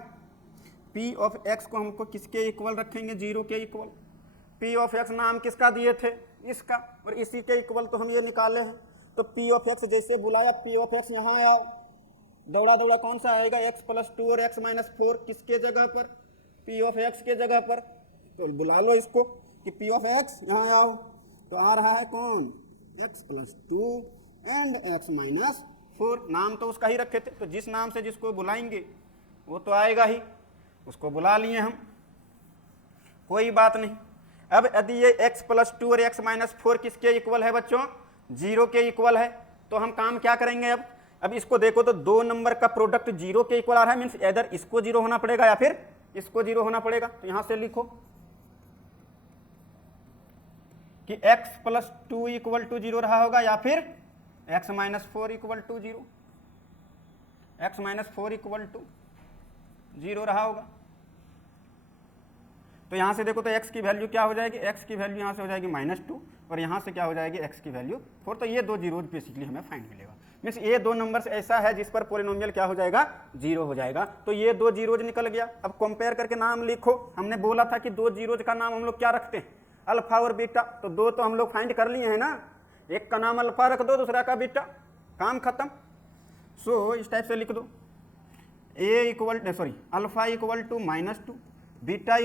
p ऑफ x को हमको किसके इक्वल रखेंगे, 0 के इक्वल। p ऑफ x नाम किसका दिए थे, इसका, और इसी के इक्वल तो हम ये निकाले हैं। तो p ऑफ x जैसे बुलाया, p ऑफ x यहाँ आओ, दौड़ा दौड़ा कौन सा आएगा, x + 2 और x -4 किसके जगह पर, p ऑफ x के जगह पर। तो बुला लो इसको कि p ऑफ x यहाँ आओ, तो आ रहा है कौन, x + 2 एंड x -4, नाम तो उसका ही रखे थे, तो जिस नाम से जिसको बुलाएंगे वो तो आएगा ही, उसको बुला लिए हम, कोई बात नहीं। अब यदि ये x + 2 और x -4 किसके इक्वल है बच्चों, 0 के इक्वल है, तो हम काम क्या करेंगे, अब इसको देखो तो 2 नंबर का प्रोडक्ट 0 के इक्वल आ रहा है, मीन्स इधर इसको 0 होना पड़ेगा या फिर इसको 0 होना पड़ेगा। तो यहां से लिखो कि x + 2 = 0 रहा होगा, या फिर x -4 = 0, x -4 = 0 रहा होगा। तो यहां से देखो तो x की वैल्यू क्या हो जाएगी, x की वैल्यू यहां से हो जाएगी -2, और यहां से क्या हो जाएगी x की वैल्यू 4। तो ये 2 जीरोज बेसिकली हमें फाइंड मिलेगा, मीन्स ये 2 नंबर्स ऐसा है जिस पर पॉलिनोमियल क्या हो जाएगा, 0 हो जाएगा। तो ये 2 जीरोज निकल गया। अब कंपेयर करके नाम लिखो, हमने बोला था कि 2 जीरोज का नाम हम लोग क्या रखते हैं, अल्फा और बीटा। तो 2 तो हम लोग फाइंड कर लिए हैं ना, एक का नाम अल्फा रख दो, दूसरा का बीटा, काम खत्म। सो इस टाइप से लिख दो, अल्फा = -2, बीटा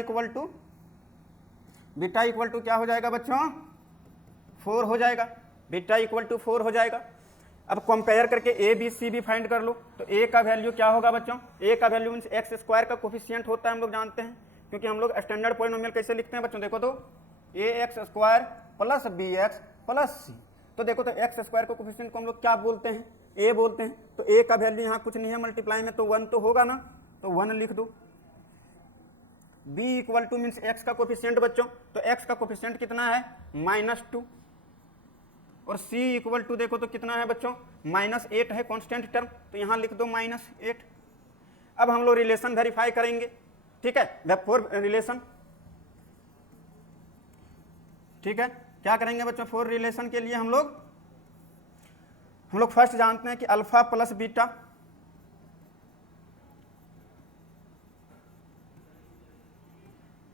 इक्वल टू क्या हो जाएगा बच्चों, 4 हो जाएगा, बीटा = 4 हो जाएगा। अब कंपेयर करके ए बी सी भी फाइंड कर लो, तो ए का वैल्यू क्या होगा बच्चों, ए का वैल्यू मीन्स x² का कोफिशिएंट होता है, हम लोग जानते हैं, क्योंकि हम लोग स्टैंडर्ड पॉलिनोमियल कैसे लिखते हैं बच्चों, देखो तो ax² + bx + c। तो देखो तो x² का कोफिशिएंट को हम लोग क्या बोलते हैं, a बोलते हैं। तो a का वैल्यू यहाँ कुछ नहीं है मल्टीप्लाई में, तो 1 तो होगा ना, तो 1 लिख दो। b = मीन्स x का कोफिशिएंट बच्चों, तो x का कोफिशिएंट कितना है, -2, और c = देखो तो कितना है बच्चों, -8 है कांस्टेंट टर्म, तो यहाँ लिख दो -8। अब हम लोग रिलेशन वेरीफाई करेंगे, ठीक है, फोर रिलेशन, ठीक है। क्या करेंगे बच्चों, 4 रिलेशन के लिए हम लोग फर्स्ट जानते हैं कि अल्फा + बीटा,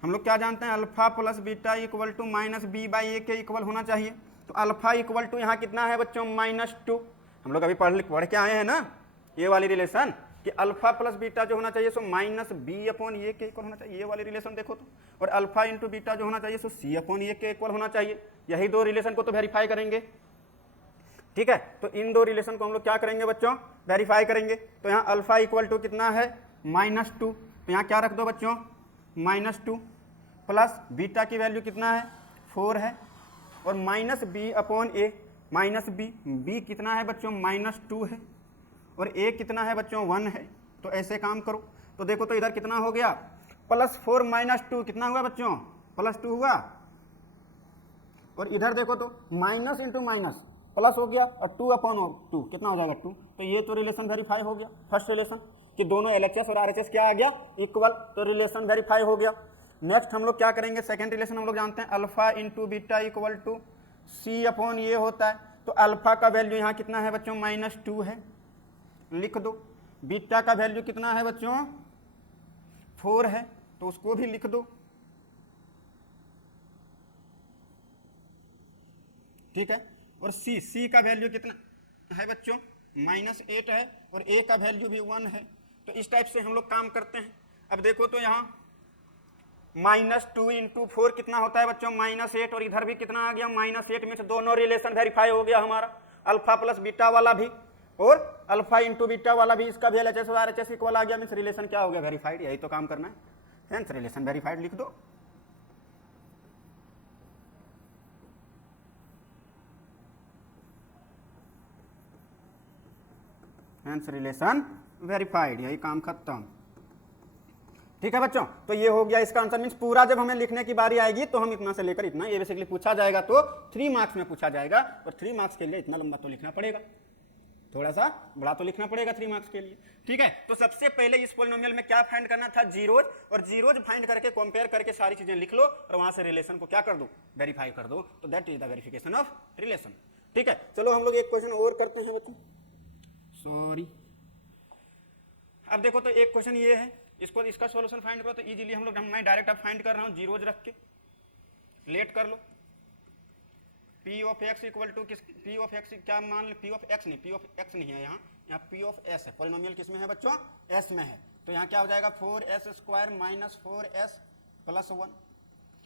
हम लोग क्या जानते हैं, अल्फा + बीटा = -b/a के इक्वल होना चाहिए। तो अल्फा = यहाँ कितना है बच्चों, -2। हम लोग अभी पढ़ के आए हैं ना ये वाली रिलेशन कि अल्फा + बीटा जो होना चाहिए सो -b/a के इक्वल होना चाहिए, ये वाली रिलेशन देखो तो। और अल्फा × बीटा जो होना चाहिए सो c/a के इक्वल होना चाहिए। यही 2 रिलेशन को तो वेरीफाई करेंगे। ठीक है, तो इन दो रिलेशन को हम लोग क्या करेंगे बच्चों, वेरीफाई करेंगे। तो यहाँ अल्फा इक्वल टू कितना है -2, तो यहाँ क्या रख दो बच्चों -2 प्लस बीटा की वैल्यू कितना है 4 है, और -b/a -b कितना है बच्चों -2 है, और a कितना है बच्चों 1 है। तो ऐसे काम करो, तो देखो तो इधर कितना हो गया +4 -2 कितना हुआ बच्चों +2 हुआ, और इधर देखो तो माइनस इंटू माइनस प्लस हो गया, और 2/2 कितना हो जाएगा 2। तो ये तो रिलेशन वेरीफाई हो गया, फर्स्ट रिलेशन कि दोनों LHS और RHS क्या आ गया इक्वल, तो रिलेशन वेरीफाई हो गया। नेक्स्ट हम लोग क्या करेंगे, सेकंड रिलेशन हम लोग जानते हैं alpha into beta equal to C/, ये होता है। तो अल्फा का वैल्यू यहाँ कितना है बच्चों -2 है, लिख दो। बीटा का वैल्यू कितना है बच्चों 4 है, तो उसको भी लिख दो, ठीक है। और C का वैल्यू कितना है बच्चों -8 है, और A का वैल्यू भी 1 है। तो इस टाइप से हम लोग काम करते हैं। अब देखो तो यहाँ -2 इंटू 4 कितना होता है बच्चों -8, और इधर भी कितना आ गया -8 में से दोनों रिलेशन वेरीफाई हो गया हमारा, अल्फा प्लस बीटा वाला भी और अल्फा इंटू बीटा वाला भी, इसका भी LHS और RHS इक्वल आ गया, मीन्स रिलेशन क्या हो गया वेरीफाइड। यही तो काम करना है, हेंस रिलेशन वेरीफाइड लिख दो। हेंस रिलेशन वेरीफाइड, यही काम खत्म, ठीक है बच्चों। तो ये हो गया इसका आंसर, मीन्स पूरा जब हमें लिखने की बारी आएगी तो हम इतना से लेकर इतना, ये बेसिकली पूछा जाएगा तो 3 मार्क्स में पूछा जाएगा, और 3 मार्क्स के लिए इतना लंबा तो लिखना पड़ेगा, थोड़ा सा बड़ा तो लिखना पड़ेगा 3 मार्क्स के लिए, ठीक है। तो सबसे पहले इस पॉलिनोमियल में क्या फाइंड करना था, जीरोज, और जीरोज फाइंड करके कंपेयर करके सारी चीजें लिख लो, और वहां से रिलेशन को क्या कर दो वेरीफाई कर दो। तो that is the verification of relation, ठीक है। चलो हम लोग एक क्वेश्चन और करते हैं बच्चों, सॉरी। अब देखो तो एक क्वेश्चन ये है, इसको इसका सॉल्यूशन फाइंड करो, तो इजीली हम लोग, मैं डायरेक्ट अब फाइंड कर रहा हूँ जीरोज रख के, लेट कर लो। P of x equal to किस, P ऑफ x क्या मान लो, P ऑफ x नहीं, P ऑफ x नहीं है यहाँ P ऑफ s है। पॉलिनोमियल किस में है बच्चों s में है, तो यहाँ क्या हो जाएगा 4s² - 4s + 1।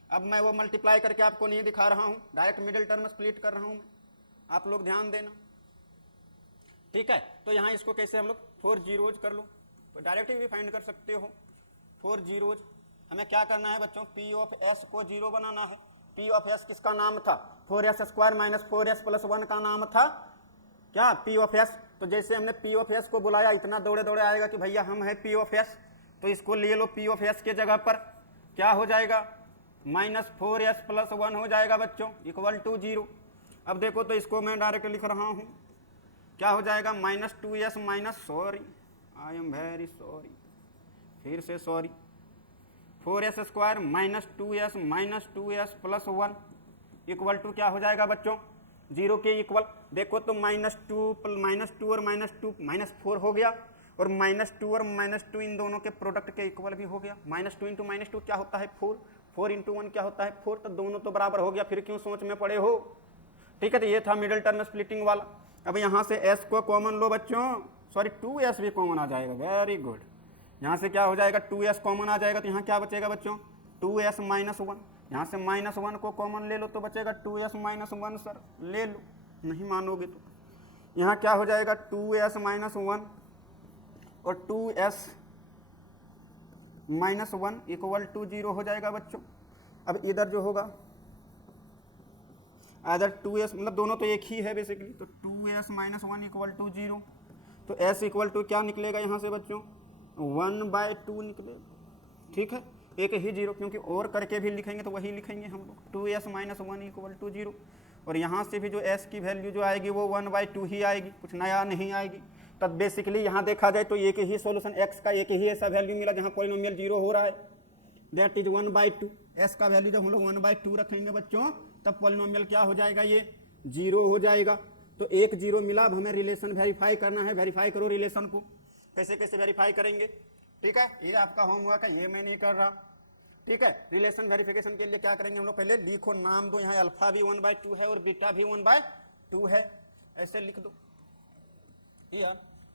अब मैं वो मल्टीप्लाई करके आपको नहीं दिखा रहा हूँ, डायरेक्ट मिडिल टर्म स्प्लिट कर रहा हूँ, आप लोग ध्यान देना, ठीक है। तो यहाँ इसको कैसे हम लोग 4 जीरोज कर लो, तो डायरेक्ट भी फाइंड कर सकते हो 4 जीरोज। हमें क्या करना है बच्चों, P ऑफ s को 0 बनाना है। P ऑफ s किसका नाम था, 4s² - 4s + 1 का नाम था क्या, P ऑफ s। तो जैसे हमने P ऑफ s को बुलाया, इतना दौड़े दौड़े आएगा कि भैया हम है P ऑफ s, तो इसको ले लो P ऑफ s के जगह पर क्या हो जाएगा -4s + 1 हो जाएगा बच्चों इक्वल टू 0। अब देखो तो इसको मैं डायरेक्ट लिख रहा हूँ, क्या हो जाएगा -2s sorry I am very sorry, फिर से sorry, 4s² - 2s + 1 equal to क्या हो जाएगा बच्चों 0 के इक्वल। देखो तो -2 और -4 हो गया, और -2 और -2 इन दोनों के प्रोडक्ट के इक्वल भी हो गया। -2 × -2 क्या होता है 4, 4 × 1 क्या होता है 4, तो दोनों तो बराबर हो गया, फिर क्यों सोच में पड़े हो, ठीक है। तो ये था मिडिल टर्म स्प्लिटिंग वाला। अब यहाँ से s को कॉमन लो बच्चों, सॉरी 2s भी कॉमन आ जाएगा, वेरी गुड। यहाँ से क्या हो जाएगा 2s कॉमन आ जाएगा, तो यहाँ क्या बचेगा बच्चों 2s - 1। यहाँ से -1 को कॉमन ले लो तो बचेगा 2s - 1 सर, ले लो, नहीं मानोगे तो। यहाँ क्या हो जाएगा 2s - 1 और 2s - 1 इक्वल टू 0 हो जाएगा बच्चों। अब इधर जो होगा अदर 2s, मतलब दोनों तो एक ही है बेसिकली, तो 2s - 1 इक्वल टू 0। तो s इक्वल टू क्या निकलेगा यहाँ से बच्चों 1/2 निकलेगा, ठीक है। एक ही 0, क्योंकि और करके भी लिखेंगे तो वही लिखेंगे हम लोग 2s - 1 इक्वल टू 0। और यहाँ से भी जो s की वैल्यू जो आएगी वो 1/2 ही आएगी, कुछ नया नहीं आएगी। तब बेसिकली यहाँ देखा जाए तो एक ही सोल्यूशन x का एक ही ऐसा वैल्यू मिला जहाँ पॉलिनोमियल 0 हो रहा है, दैट इज 1/2। s का वैल्यू जब हम लोग 1/2 रखेंगे बच्चों, तब पॉलिनोमियल क्या हो जाएगा, ये 0 हो जाएगा। तो एक 0 मिला। अब हमें रिलेशन वेरीफाई करना है, वेरीफाई करो रिलेशन को, कैसे कैसे वेरीफाई करेंगे, ठीक है। ये आपका होमवर्क है, ये मैं नहीं कर रहा, ठीक है। रिलेशन वेरिफिकेशन के लिए क्या करेंगे हम लोग, पहले लिखो, नाम दो, यहाँ अल्फा भी 1/2 है और बीटा भी 1/2 है, ऐसे लिख दो।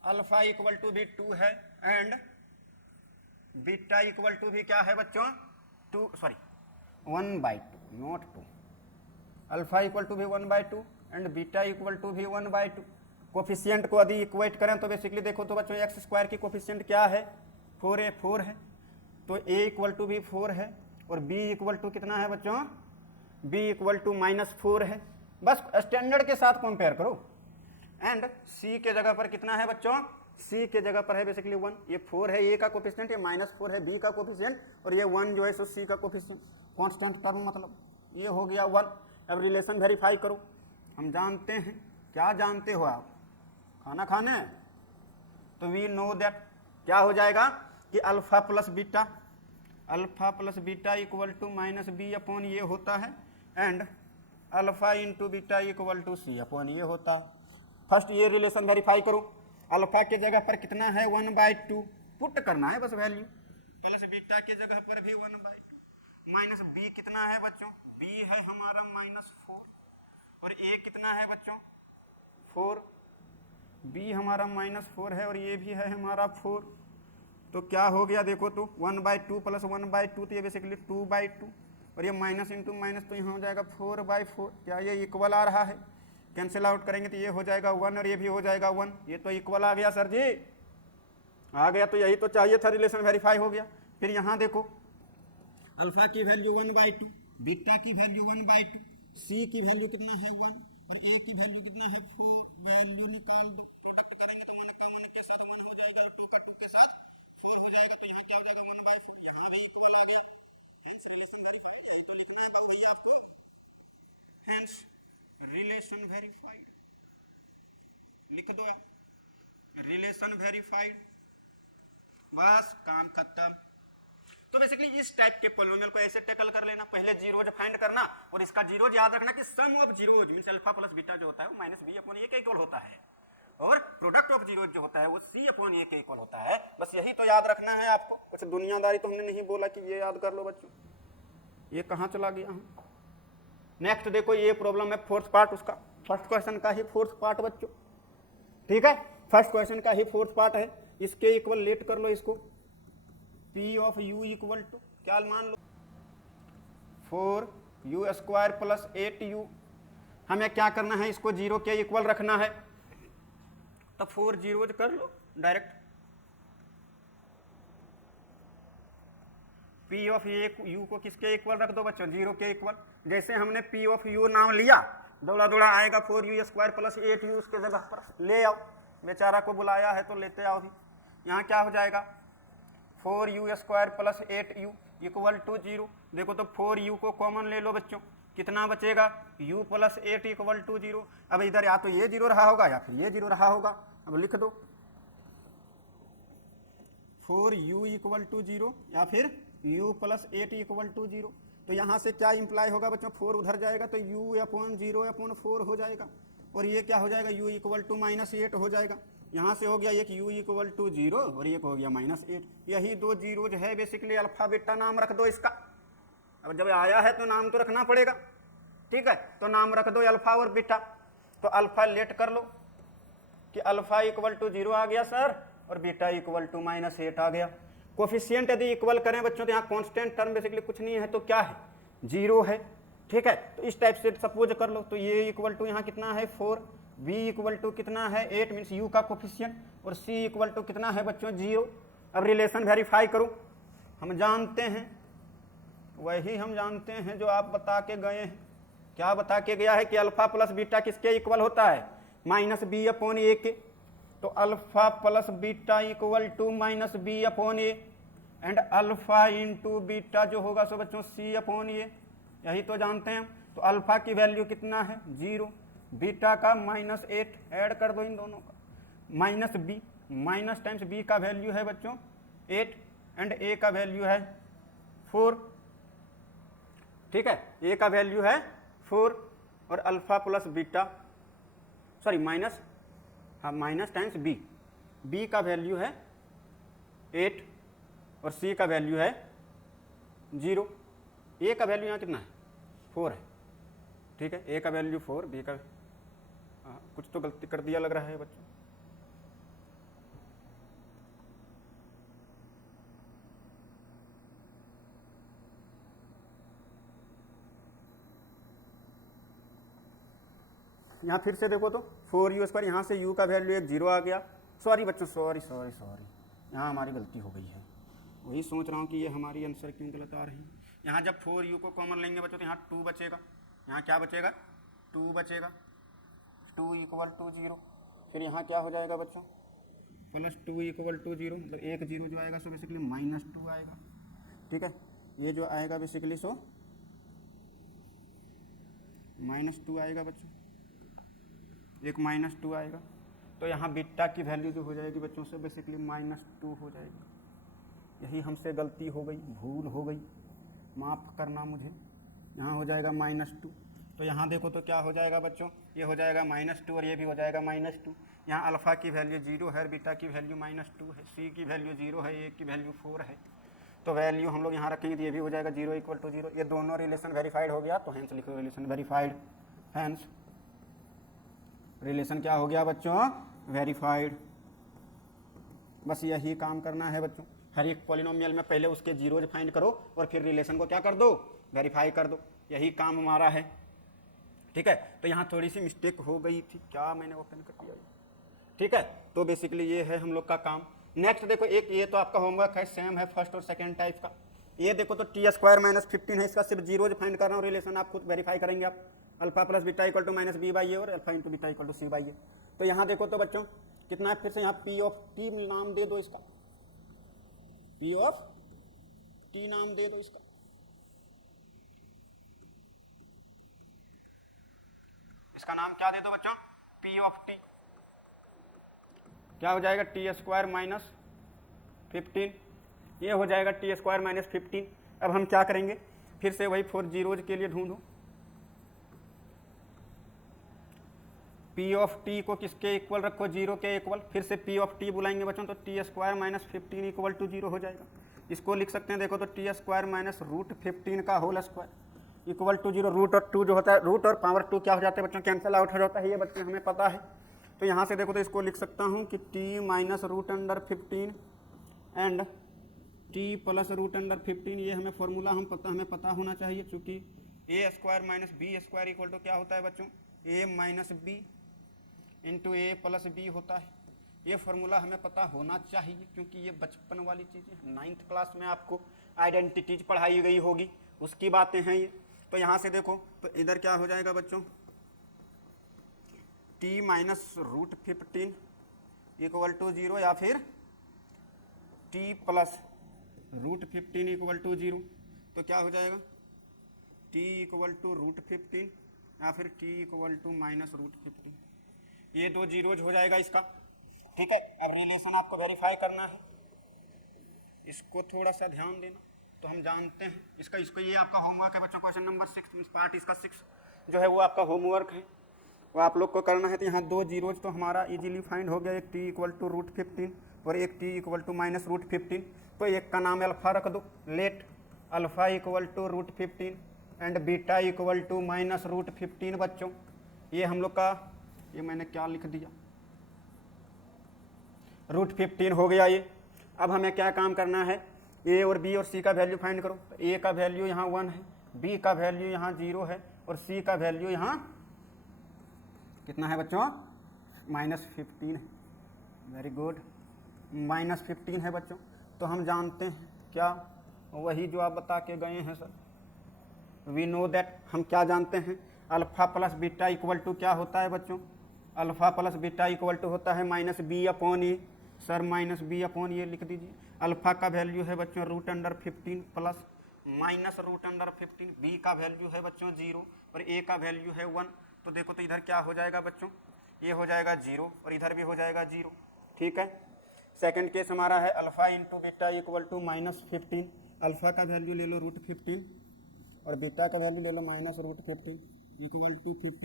अल्फा इक्वल टू भी 2 है एंड बीटा इक्वल टू भी क्या है बच्चों 1/2 नॉट 2। अल्फा इक्वल टू भी 1/2 एंड बीटा इक्वल टू भी 1/2। कोफिशियंट को यदि इक्वेट करें तो बेसिकली देखो तो बच्चों एक्स स्क्वायर की कोफिशियंट क्या है 4 है, तो ए इक्वल टू भी 4 है और बी इक्वल टू कितना है बच्चों, बी इक्वल टू -4 है। बस स्टैंडर्ड के साथ कंपेयर करो। एंड सी के जगह पर कितना है बच्चों, सी के जगह पर है बेसिकली 1, ये 4 है ए का कोफिशिएंट, ये -4 है बी का कोफिशिएंट और ये 1 जो है सो सी का कोफिशिएंट, कांस्टेंट टर्म मतलब ये हो गया 1। अब रिलेशन वेरीफाई करो। हम जानते हैं, क्या जानते हो आप, खाना खाने हैं, तो वी नो दैट क्या हो जाएगा कि alpha plus beta equal to -b upon ये होता है and alpha into beta equal to c upon ये होता है। फर्स्ट ये रिलेशन वेरीफाई करो। अल्फा के जगह पर कितना है 1/2 पुट करना है बस वैल्यू, प्लस बीटा के जगह पर भी 1/2 माइनस बी कितना है बच्चों, बी है हमारा -4 और ए कितना है बच्चों 4, बी हमारा -4 है और ये भी है हमारा 4, तो क्या हो गया देखो तो 1/2 प्लस 1/2 तो ये बेसिकली 2/2 और ये माइनस इंटू माइनस तो यहाँ हो जाएगा 4/4। क्या ये इक्वल आ रहा है, कैंसिल आउट करेंगे तो ये हो जाएगा 1 और ये भी हो जाएगा 1, ये तो इक्वल आ गया सर जी, आ गया, तो यही तो चाहिए था, रिलेशन वेरीफाई हो गया। फिर यहाँ देखो अल्फा की वैल्यू 1/2, बीटा की वैल्यू 1/2, सी की वैल्यू कितना है 1 और ए की वैल्यू कितना है 4, वैल्यू निकाल दो, प्रोडक्ट करेंगे तो 1 का 1 के साथ 1 हो जाएगा, 2 का 2 के साथ 4 हो जाएगा, तो यहाँ क्या हो जाएगा 1/4, यहाँ भी इक्वल आ गया, हेंस रिलेशन वेरीफाइड। यही तो लिखना है बस भैया आपको, हेंस रिलेशन वेरीफाइड लिख दो यार, रिलेशन वेरीफाइड, बस काम खत्म। तो बेसिकली इस टाइप के पोलिनोमियल को ऐसे टैकल कर लेना, पहले जीरोज फाइंड करना और इसका जीरोज याद रखना कि sum of zeros means alpha plus beta जो होता है वो -b अपॉन a के इक्वल होता है और प्रोडक्ट ऑफ जीरोज जो होता है वो c अपॉन a के इक्वल होता है। बस यही तो याद रखना है आपको, कुछ दुनियादारी तो हमने नहीं बोला कि ये याद कर लो बच्चों, ये कहाँ चला गया हम। नेक्स्ट देखो ये प्रॉब्लम है फोर्थ पार्ट, उसका फर्स्ट क्वेश्चन का ही फोर्थ पार्ट बच्चों, ठीक है, फर्स्ट क्वेश्चन का ही फोर्थ पार्ट है, इसके इक्वल लेट कर लो इसको, P of u equal to क्या मान लो 4u² प्लस 8u। हमें क्या करना है, इसको जीरो के इक्वल रखना है, तो 4 जीरोज कर लो डायरेक्ट, P ऑफ u को किसके इक्वल रख दो बच्चों, जीरो के इक्वल। जैसे हमने P ऑफ u नाम लिया, दौड़ा दौड़ा आएगा 4u² प्लस 8u उसके जगह पर ले आओ, बेचारा को बुलाया है तो लेते आओ भी। यहाँ क्या हो जाएगा 4u² plus 8u equal to 0। देखो तो 4u को कॉमन ले लो बच्चों, कितना बचेगा u प्लस 8 इक्वल टू 0। अब इधर या तो ये 0 रहा होगा या फिर ये 0 रहा होगा, अब लिख दो 4u इक्वल टू 0 या फिर u प्लस 8 इक्वल टू 0। तो यहाँ से क्या इंप्लाई होगा बच्चों, 4 उधर जाएगा तो u अपॉन 0 अपॉन 4 हो जाएगा और ये क्या हो जाएगा u इक्वल टू -8 हो जाएगा। यहाँ से हो गया एक u इक्वल टू 0 और एक हो गया -8, यही दो जीरोज है बेसिकली, अल्फा बीटा नाम रख दो इसका। अब जब आया है तो नाम तो रखना पड़ेगा, ठीक है, तो नाम रख दो अल्फा और बीटा। तो अल्फा लेट कर लो कि अल्फा इक्वल टू 0 आ गया सर और बीटा इक्वल टू -8 आ गया। कोफिशिएंट यदि इक्वल करें बच्चों तो यहाँ कांस्टेंट टर्म बेसिकली कुछ नहीं है तो क्या है 0 है, ठीक है, तो इस टाइप से सपोज कर लो। तो ये इक्वल टू यहाँ कितना है 4, b इक्वल टू कितना है 8 मीन्स u का कोफिशिएंट और c इक्वल टू कितना है बच्चों 0। अब रिलेशन वेरीफाई करो, हम जानते हैं वही हम जानते हैं जो आप बता के गए हैं। क्या बता के गया है कि अल्फा प्लस बीटा किसके इक्वल होता है -b अपॉन a के। तो alpha plus beta equal to -b upon a and alpha into beta जो होगा सो बच्चों c अपॉन a, यही तो जानते हैं। तो अल्फा की वैल्यू कितना है 0, बीटा का -8 ऐड कर दो इन दोनों का, -b माइनस टाइम्स b का वैल्यू है बच्चों 8 एंड a का वैल्यू है 4, ठीक है, a का वैल्यू है 4 और alpha plus beta sorry minus times b का वैल्यू है 8 और c का वैल्यू है 0। a का वैल्यू यहाँ कितना है 4 है, ठीक है, a का वैल्यू 4, b का कुछ तो गलती कर दिया लग रहा है बच्चों। यहाँ फिर से देखो तो 4u², यहाँ से u का वैल्यू एक 0 आ गया। सॉरी बच्चों, सॉरी, यहाँ हमारी गलती हो गई है। वही सोच रहा हूँ कि ये हमारी आंसर क्यों गलत आ रही है। यहाँ जब 4u को कॉमन लेंगे बच्चों तो यहाँ 2 बचेगा, यहाँ क्या बचेगा, 2 बचेगा, 2 = 0। फिर यहाँ क्या हो जाएगा बच्चों, +2 = 0, मतलब एक 0 जो आएगा सो बेसिकली -2 आएगा। ठीक है, ये जो आएगा बेसिकली सो -2 आएगा बच्चों, एक -2 आएगा। तो यहाँ बीटा की वैल्यू जो हो जाएगी बच्चों से बेसिकली -2 हो जाएगी। यही हमसे गलती हो गई, भूल हो गई, माफ़ करना मुझे। यहाँ हो जाएगा -2। तो यहाँ देखो तो क्या हो जाएगा बच्चों, ये हो जाएगा -2 और ये भी हो जाएगा -2। यहाँ अल्फ़ा की वैल्यू 0 है, बीटा की वैल्यू -2 है, सी की वैल्यू 0 है, ए की वैल्यू 4 है। तो वैल्यू हम लोग यहाँ रखेंगे तो ये भी हो जाएगा 0 = 0। ये दोनों रिलेशन वेरीफाइड हो गया, तो हैंस लिखो रिलेशन वेरीफाइड। हैंस रिलेशन क्या हो गया बच्चों, वेरीफाइड। बस यही काम करना है बच्चों। हर एक पॉलिनोमियल में पहले उसके जीरोज फाइंड करो और फिर रिलेशन को क्या कर दो, वेरीफाई कर दो। यही काम हमारा है। ठीक है, तो यहाँ थोड़ी सी मिस्टेक हो गई थी, क्या मैंने ओपन कर दिया। ठीक है, तो बेसिकली ये है हम लोग का काम। नेक्स्ट देखो, एक ये तो आपका होमवर्क है, सेम है फर्स्ट और सेकेंड टाइप का। ये देखो तो t² - 15 है, इसका सिर्फ जीरोज फाइंड कर रहा हूँ, रिलेशन आप खुद वेरीफाई करेंगे आप। अल्फा + बीटा = -b/a और अल्फा × बीटा = c/a। तो यहाँ देखो तो बच्चों कितना है, फिर से यहाँ p(t) नाम दे दो इसका, p(t) नाम दे दो इसका। इसका नाम क्या दे दो बच्चों, p(t). क्या हो जाएगा, t² - 15, ये हो जाएगा t² - 15। अब हम क्या करेंगे, फिर से वही 4 जीरोज के लिए ढूंढो। p(t) को किसके इक्वल रखो, 0 के इक्वल। फिर से p(t) बुलाएंगे बच्चों तो t² - 15 = 0 हो जाएगा। इसको लिख सकते हैं, देखो तो t² - √15 का होल स्क्वायर = 0। रूट और 2 जो होता है, रूट और पावर 2 क्या हो जाता है बच्चों, कैंसिल आउट हो जाता है, ये बच्चे हमें पता है। तो यहाँ से देखो तो इसको लिख सकता हूँ कि t - √15 एंड t + √15, ये हमें फॉर्मूला हमें पता होना चाहिए, चूँकि a² - b² = क्या होता है बच्चों, a - b × a + b होता है। ये फॉर्मूला हमें पता होना चाहिए, क्योंकि ये बचपन वाली चीज़ें, 9th क्लास में आपको आइडेंटिटीज पढ़ाई गई होगी, उसकी बातें हैं ये। तो यहाँ से देखो तो इधर क्या हो जाएगा बच्चों, t - √15 = 0 या फिर t + √15 = 0। तो क्या हो जाएगा, t = √15 या फिर t = -√15। ये 2 जीरोज हो जाएगा इसका। ठीक है, अब रिलेशन आपको वेरीफाई करना है, इसको थोड़ा सा ध्यान देना। तो हम जानते हैं इसको ये आपका होमवर्क है बच्चों, क्वेश्चन नंबर 6 पार्ट इसका 6 जो है वो आपका होमवर्क है, वो आप लोग को करना है। तो यहाँ 2 जीरोज तो हमारा इजीली फाइंड हो गया, एक t = √15 और एक t = -√15। तो एक का नाम अल्फा रख दो, लेट अल्फा = √15 एंड बीटा = -√15 बच्चों। ये हम लोग का, ये मैंने क्या लिख दिया, √15 हो गया ये। अब हमें क्या काम करना है, a और b और c का वैल्यू फाइंड करो। तो a का वैल्यू यहाँ 1 है, b का वैल्यू यहाँ 0 है और c का वैल्यू यहाँ कितना है बच्चों, -15 है। वेरी गुड, -15 है बच्चों। तो हम जानते हैं क्या, वही जो आप बता के गए हैं सर, वी नो दैट, हम क्या जानते हैं, अल्फा + बीटा = क्या होता है बच्चों, अल्फा + बीटा = होता है -b/a। सर -b/a लिख दीजिए। अल्फा का वैल्यू है बच्चों √15 प्लस -√15, b का वैल्यू है बच्चों 0 और a का वैल्यू है 1। तो देखो तो इधर क्या हो जाएगा बच्चों, ये हो जाएगा 0 और इधर भी हो जाएगा 0। ठीक है, सेकंड केस हमारा है अल्फा × बीटा = -15। अल्फा का वैल्यू ले लो √15 और बीटा का वैल्यू ले लो -√15 = 15।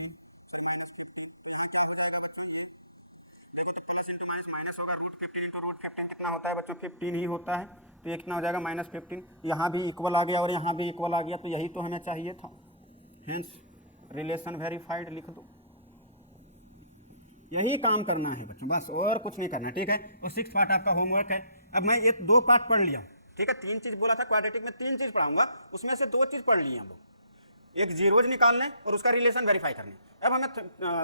कितना होता है बच्चों, 15 ही होता है। तो ये कितना हो जाएगा, -15। यहाँ भी इक्वल आ गया और यहाँ भी इक्वल आ गया, तो यही तो हमें चाहिए था। हेंस रिलेशन वेरीफाइड लिख दो। यही काम करना है बच्चों, बस और कुछ नहीं करना। ठीक है, और 6th पार्ट आपका होमवर्क है। अब मैं ये 2 पार्ट पढ़ लिया, ठीक है, 3 चीज़ बोला था, क्वाड्रेटिक में 3 चीज़ पढ़ाऊंगा, उसमें से 2 चीज़ पढ़ ली हम लोग। एक जीरोज निकालने और उसका रिलेशन वेरीफाई करने। अब हमें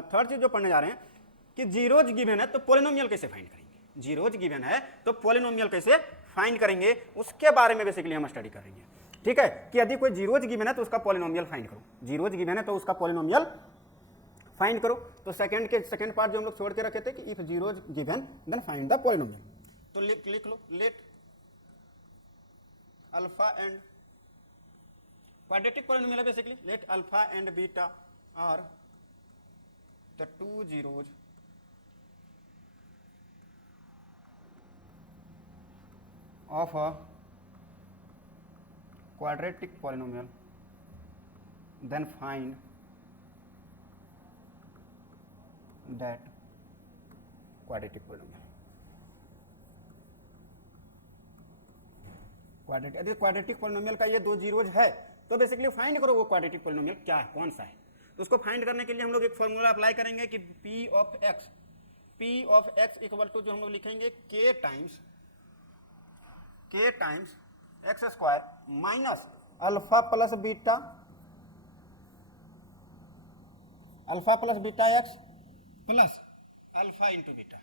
थर्ड चीज जो पढ़ने जा रहे हैं कि जीरोज गिवन है तो पॉलिनोमियल कैसे फाइंड करेंगे। जीरोज गिवन है तो पॉलिनोमियल कैसे फाइंड करेंगे, उसके बारे में बेसिकली हम स्टडी करेंगे। ठीक है, कि यदि कोई जीरोज गिवन है तो उसका पॉलिनोमियल फाइंड करो। जीरोज गिवन है तो उसका पॉलिनोमियल फाइंड करो। तो सेकंड पार्ट जो हम लोग छोड़ के रखे थे कि if zeros given then find the polynomial. तो लिख लो, let alpha and quadratic polynomial है basically, let alpha and beta are the two zeros of a quadratic polynomial, then find that quadratic polynomial. यदि क्वाड्रेटिक पॉलिनोमियल का ये दो zeros है तो बेसिकली फाइंड करो वो क्वाड्रेटिक पॉलिनोमियल क्या है, कौन सा है। तो उसको फाइंड करने के लिए हम लोग एक फॉर्मूला अप्लाई करेंगे कि p of x equal to जो हम लोग लिखेंगे k times x square minus alpha plus beta x plus alpha into beta.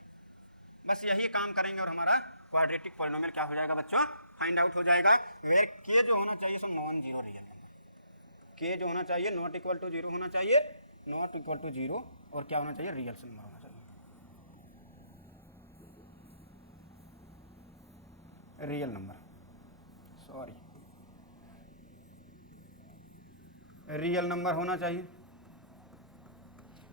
बस यही काम करेंगे और हमारा क्वाड्रेटिक पॉलिनोमियल क्या हो जाएगा बच्चों, फाइंड आउट हो जाएगा। वेयर के जो होना चाहिए so non zero real number, के जो होना चाहिए नॉट इक्वल टू जीरो होना चाहिए, नॉट इक्वल टू जीरो, और क्या होना चाहिए, रियल नंबर होना चाहिए। Real number, sorry real number होना चाहिए।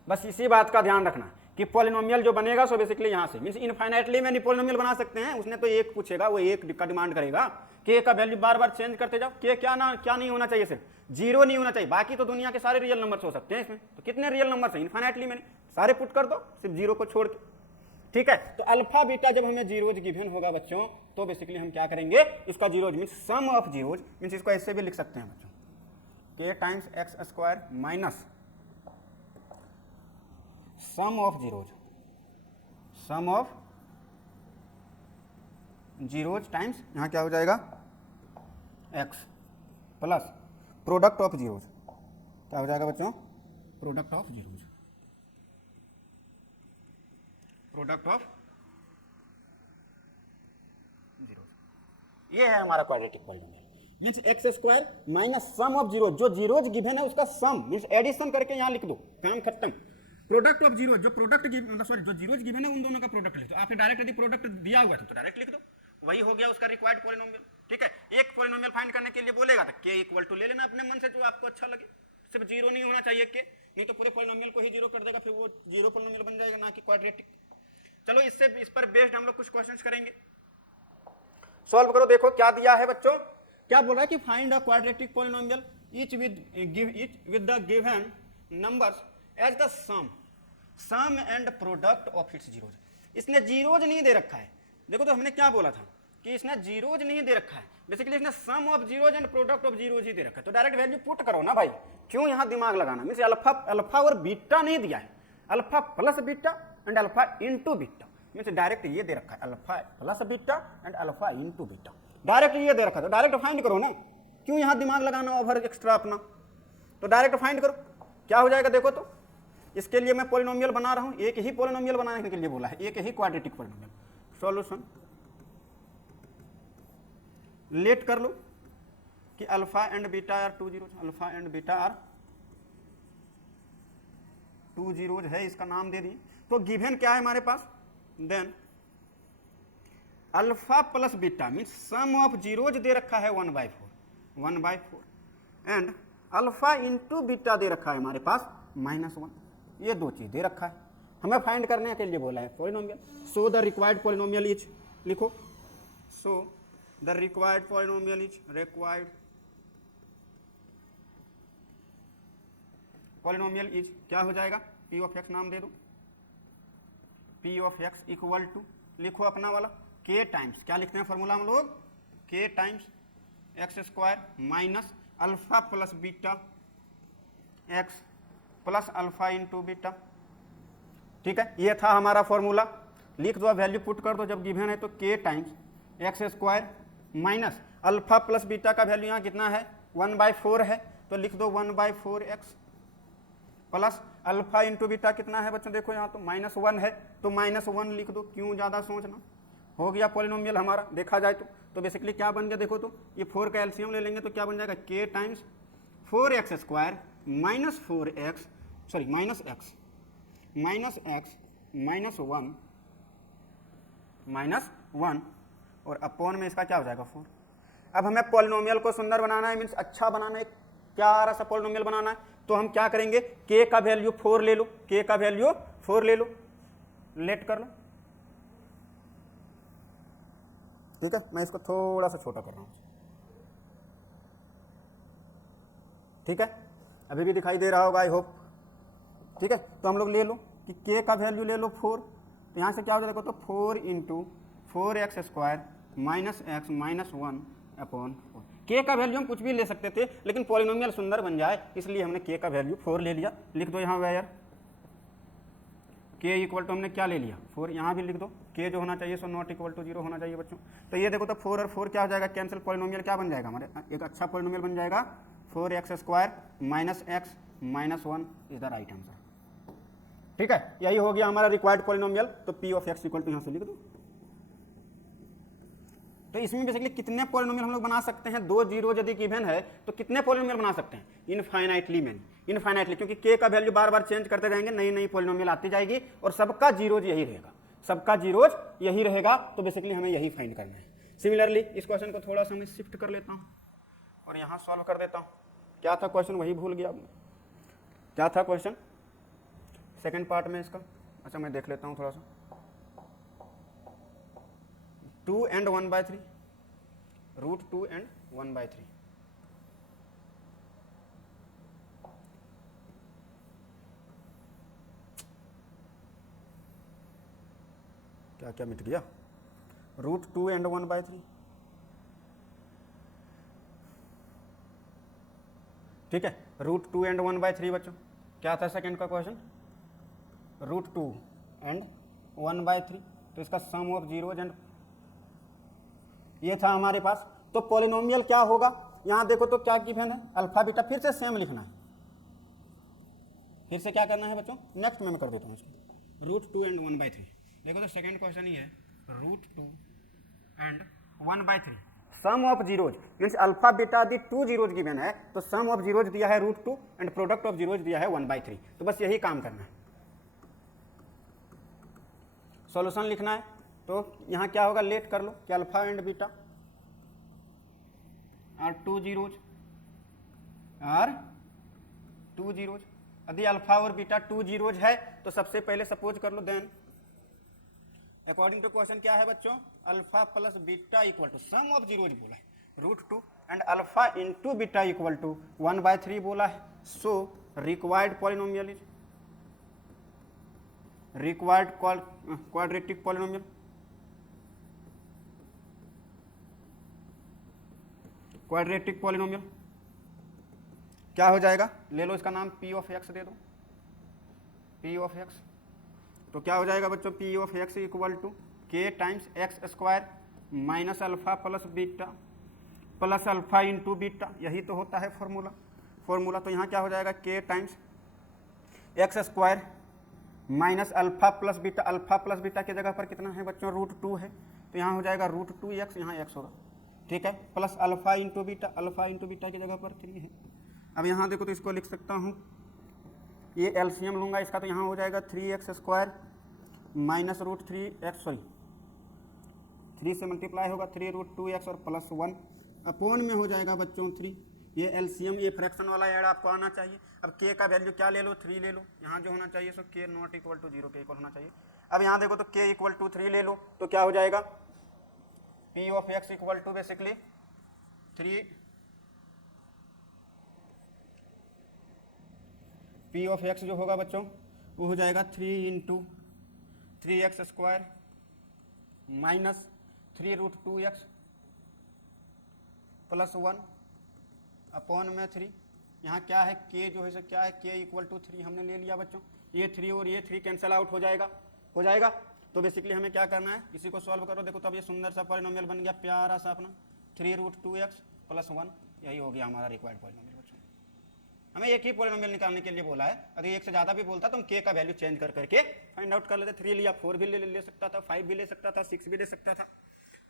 बस इसी बात का ध्यान रखना कि पॉलिनोमियल जो बनेगा सो बेसिकली यहां से मींस इनफाइनाइटली में पॉलिनोमियल बना सकते हैं। उसने तो एक पूछेगा, वो एक का डिमांड करेगा, के का वैल्यू बार बार चेंज करते जाओ। के क्या नहीं होना चाहिए, सिर्फ जीरो नहीं होना चाहिए, बाकी तो दुनिया के सारे रियल नंबर्स हो सकते हैं इसमें। तो कितने रियल नंबर्स हैं इनफाइनाइटली में, सारे पुट कर दो सिर्फ जीरो को छोड़ के। ठीक है, तो अल्फा बीटा जब हमें जीरोज गिवन होगा बच्चों तो बेसिकली हम क्या करेंगे, इसका zeros means sum of zeros, means इसको ऐसे भी लिख सकते हैं बच्चों, के times x square minus sum of zeros times यहां क्या हो जाएगा x plus product of zeros, क्या हो जाएगा बच्चों, product of zeros, product of zeros. ये है हमारा quadratic polynomial, means x square minus sum of zero, जो जीरोज गिवन है उसका सम मींस एडिशन करके यहां लिख दो, काम खत्म। प्रोडक्ट ऑफ जीरो, जो प्रोडक्ट सॉरी जो जीरोज गिवन है उन दोनों का प्रोडक्ट लिख दो। आपने डायरेक्ट यदि प्रोडक्ट दिया हुआ है तो डायरेक्ट लिख दो, वही हो गया उसका रिक्वायर्ड पॉलिनोमियल। ठीक है, एक पॉलिनोमियल फाइंड करने के लिए बोलेगा तो के इक्वल टू ले लेना अपने मन से जो आपको अच्छा लगे, सिर्फ जीरो नहीं होना चाहिए के, नहीं तो पूरे पॉलिनोमियल को ही जीरो कर देगा, फिर वो जीरो पॉलिनोमियल बन जाएगा ना कि क्वाड्रेटिक। चलो इस पर बेस्ड हम लोग कुछ क्वेश्चंस करेंगे, सॉल्व करो। देखो क्या दिया है बच्चों, क्या बोल रहा है कि find a quadratic polynomial each with the given numbers as the sum and product of its zeros. इसने जीरोज नहीं दे रखा है, देखो तो हमने क्या बोला था कि इसने जीरोज नहीं दे रखा है, बेसिकली इसने sum of zeros and product of zeros ही दे रखा है। तो डायरेक्ट वैल्यू पुट करो ना भाई, क्यों यहां दिमाग लगाना। मींस अल्फा और बीटा नहीं दिया है, alpha plus beta and alpha into beta, means direct ये दे रखा है alpha plus beta and alpha into beta, direct ये दे रखा है। तो डायरेक्ट फाइंड करो ना, क्यों यहां दिमाग लगाना ओवर एक्स्ट्रा अपना। तो डायरेक्ट फाइंड करो, क्या हो जाएगा देखो। तो इसके लिए मैं पॉलिनोमियल बना रहा हूं, एक ही पॉलिनोमियल बनाने के लिए बोला है, एक ही क्वाड्रेटिक पॉलिनोमियल। सॉल्यूशन लेट कर लो कि alpha and beta are two zeros, alpha and beta are two zeros है, इसका नाम दे दिए। तो गिवन क्या है हमारे पास, then alpha plus beta means sum of zeros दे रखा है 1/4 एंड अल्फा इंटू बीटा दे रखा है हमारे पास -1। ये दो चीज दे रखा है, हमें फाइंड करने के लिए बोला है polynomial. So the required polynomial is, लिखो, so the required polynomial is, required polynomial is क्या हो जाएगा, p ऑफ x नाम दे दो, p of x equal to, लिखो अपना वाला, k टाइम्स, क्या लिखते हैं फॉर्मूला हम लोग, k times x square minus alpha plus beta x plus alpha into beta. ठीक है, ये था हमारा फॉर्मूला, लिख दो, वैल्यू पुट कर दो जब गिवन है तो k times x square minus alpha plus beta का वैल्यू यहाँ कितना है 1/4 है, तो लिख दो 1/4x plus alpha into beta कितना है बच्चों, देखो यहाँ तो -1 है, तो -1 लिख दो, क्यों ज़्यादा सोचना। हो गया पॉलिनोमियल हमारा, देखा जाए तो बेसिकली क्या बन गया, देखो तो ये 4 का एलसीएम ले लेंगे तो क्या बन जाएगा, k times 4x square minus 4x sorry minus x minus 1 और अपॉन में इसका क्या हो जाएगा 4। अब हमें पॉलिनोमियल को सुंदर बनाना है, मीन्स अच्छा बनाना है, प्यारा सा पॉलिनोमियल बनाना है, तो हम क्या करेंगे, k का वैल्यू 4 ले लो, k का वैल्यू 4 ले लो, लेट कर लो, ठीक है। मैं इसको थोड़ा सा छोटा कर रहा हूँ, ठीक है, अभी भी दिखाई दे रहा होगा आई होप, ठीक है। तो हम लोग ले लो कि k का वैल्यू ले लो 4, तो यहाँ से क्या हो जाएगा, तो 4 into 4x square minus x minus 1 upon 4। k का वैल्यू हम कुछ भी ले सकते थे, लेकिन पॉलिनोमियल सुंदर बन जाए इसलिए हमने k का वैल्यू 4 ले लिया। लिख दो यहाँ वेयर k इक्वल टू हमने क्या ले लिया 4, यहाँ भी लिख दो k जो होना चाहिए सो नॉट इक्वल टू 0 होना चाहिए बच्चों। तो ये देखो तो 4 और 4 क्या हो जाएगा, कैंसिल, पॉलिनोमियल क्या बन जाएगा हमारे, एक अच्छा पॉलिनोमियल बन जाएगा 4x square minus x minus 1 is the right answer, ठीक है। यही हो गया हमारा रिक्वायर्ड पॉलिनोमियल। तो p of x equal to यहाँ से लिख दो। तो इसमें बेसिकली कितने पॉलिनोमियल हम लोग बना सकते हैं, 2 जीरो यदि गिवन है तो कितने पॉलिनोमियल बना सकते हैं, इनफाइनाइटली मैनी, इनफाइनाइटली, क्योंकि k का वैल्यू बार बार चेंज करते जाएंगे, नई नई पॉलिनोमियल आती जाएगी और सबका जीरोज यही रहेगा, सबका जीरोज यही रहेगा। तो बेसिकली हमें यही फाइंड करना है। सिमिलरली इस क्वेश्चन को थोड़ा सा मैं शिफ्ट कर लेता हूँ और यहाँ सॉल्व कर देता हूँ। क्या था क्वेश्चन, वही भूल गया, क्या था क्वेश्चन सेकेंड पार्ट में इसका, अच्छा मैं देख लेता हूँ थोड़ा सा। 2 and 1/3 रूट 2 and 1/3, क्या क्या मिट गया, रूट 2 and 1/3, ठीक है, रूट 2 and 1/3 बच्चों। क्या था सेकेंड का क्वेश्चन, रूट 2 and 1/3, तो इसका सम ऑफ जीरोज एंड ये था हमारे पास। तो पॉलिनोमियल क्या होगा, यहाँ देखो तो क्या गिवन है, अल्फा बीटा, फिर से सेम लिखना है, फिर से क्या करना है बच्चों, नेक्स्ट में मैं कर देता हूँ इसको, रूट 2 and 1/3। देखो तो सेकेंड क्वेश्चन ही है, root 2 and 1/3 sum of zeros, means alpha beta the 2 zeros given है, तो सम ऑफ जीरोज दिया है root 2 and product of zeros दिया है 1/3। तो बस यही काम करना है, सॉल्यूशन लिखना है। तो यहाँ क्या होगा, लेट कर लो कि alpha and beta are 2 zeros, यदि अल्फा और बीटा 2 जीरोज है तो सबसे पहले सपोज कर लो, देन अकॉर्डिंग टू क्वेश्चन क्या है बच्चों, alpha plus beta equal to sum of zeros बोला है root 2 and alpha into beta equal to 1/3 बोला है। So required polynomial is required quadratic polynomial, quadratic polynomial क्या हो जाएगा, ले लो इसका नाम p ऑफ x दे दो, p ऑफ x, तो क्या हो जाएगा बच्चों, p of x equal to k times x square minus alpha plus beta plus alpha into beta, यही तो होता है फॉर्मूला। तो यहाँ क्या हो जाएगा, k times x square minus alpha plus beta, alpha plus beta की जगह पर कितना है बच्चों, रूट 2 है, तो यहाँ हो जाएगा रूट 2x, यहाँ x होगा, ठीक है, plus alpha into beta, alpha into beta की जगह पर 3 है। अब यहाँ देखो तो इसको लिख सकता हूँ, ये एलसीएम लूँगा इसका, तो यहाँ हो जाएगा 3x square minus root 3x, sorry 3 से मल्टीप्लाई होगा 3 रूट 2x और प्लस 1 अपॉन में हो जाएगा बच्चों 3। ये एलसीएम, ये फ्रैक्शन वाला ऐड आपको आना चाहिए। अब k का वैल्यू क्या ले लो, 3 ले लो, यहाँ जो होना चाहिए सो k नॉट इक्वल टू 0 के इक्वल होना चाहिए। अब यहाँ देखो तो k इक्वल टू 3 ले लो, तो क्या हो जाएगा, p of x equal to basically 3, p of x जो होगा बच्चों वो हो जाएगा 3 into 3x square minus 3 root 2x plus 1 upon में 3। यहाँ क्या है, k जो है सो क्या है, k इक्वल टू 3 हमने ले लिया बच्चों, ये 3 और ये 3 कैंसिल आउट हो जाएगा। तो बेसिकली हमें क्या करना है, इसी को सॉल्व करो, देखो तब ये सुंदर सा पॉलिनोमियल बन गया, प्यारा सा अपना 3 रूट 2x प्लस 1, यही हो गया हमारा रिक्वायर्ड पॉलिनोमियल बच्चों। हमें एक ही पॉलिनोमियल निकालने के लिए बोला है। अगर एक से ज़्यादा भी बोलता तो हम के का वैल्यू चेंज कर करके फाइंड आउट कर लेते। 3 लिया, 4 भी ले सकता था, 5 भी ले सकता था, 6 भी ले सकता था।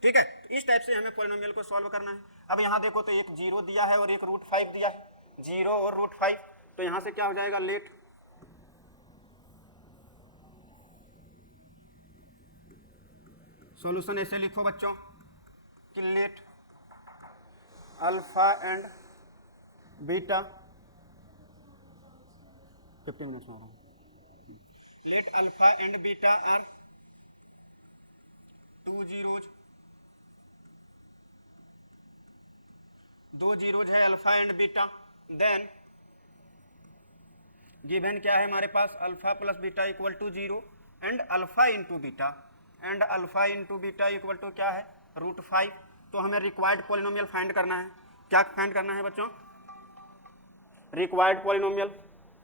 ठीक है, तो इस टाइप से हमें पॉलिनोमियल को सॉल्व करना है। अब यहाँ देखो तो एक 0 दिया है और एक √5 दिया है, 0 और √5, तो यहाँ से क्या हो जाएगा, लेट सॉल्यूशन ऐसे लिखो बच्चों कि let alpha and beta 15 minutes में हो रहा हूँ। Let alpha and beta are 2 zeros, 2 zeros है alpha and beta. Then given क्या है हमारे पास, alpha plus beta equal to 0 and alpha into beta and alpha into beta equal to क्या है, √5। तो हमें रिक्वायर्ड पॉलिनोमियल फाइंड करना है। क्या फाइंड करना है बच्चों, required polynomial.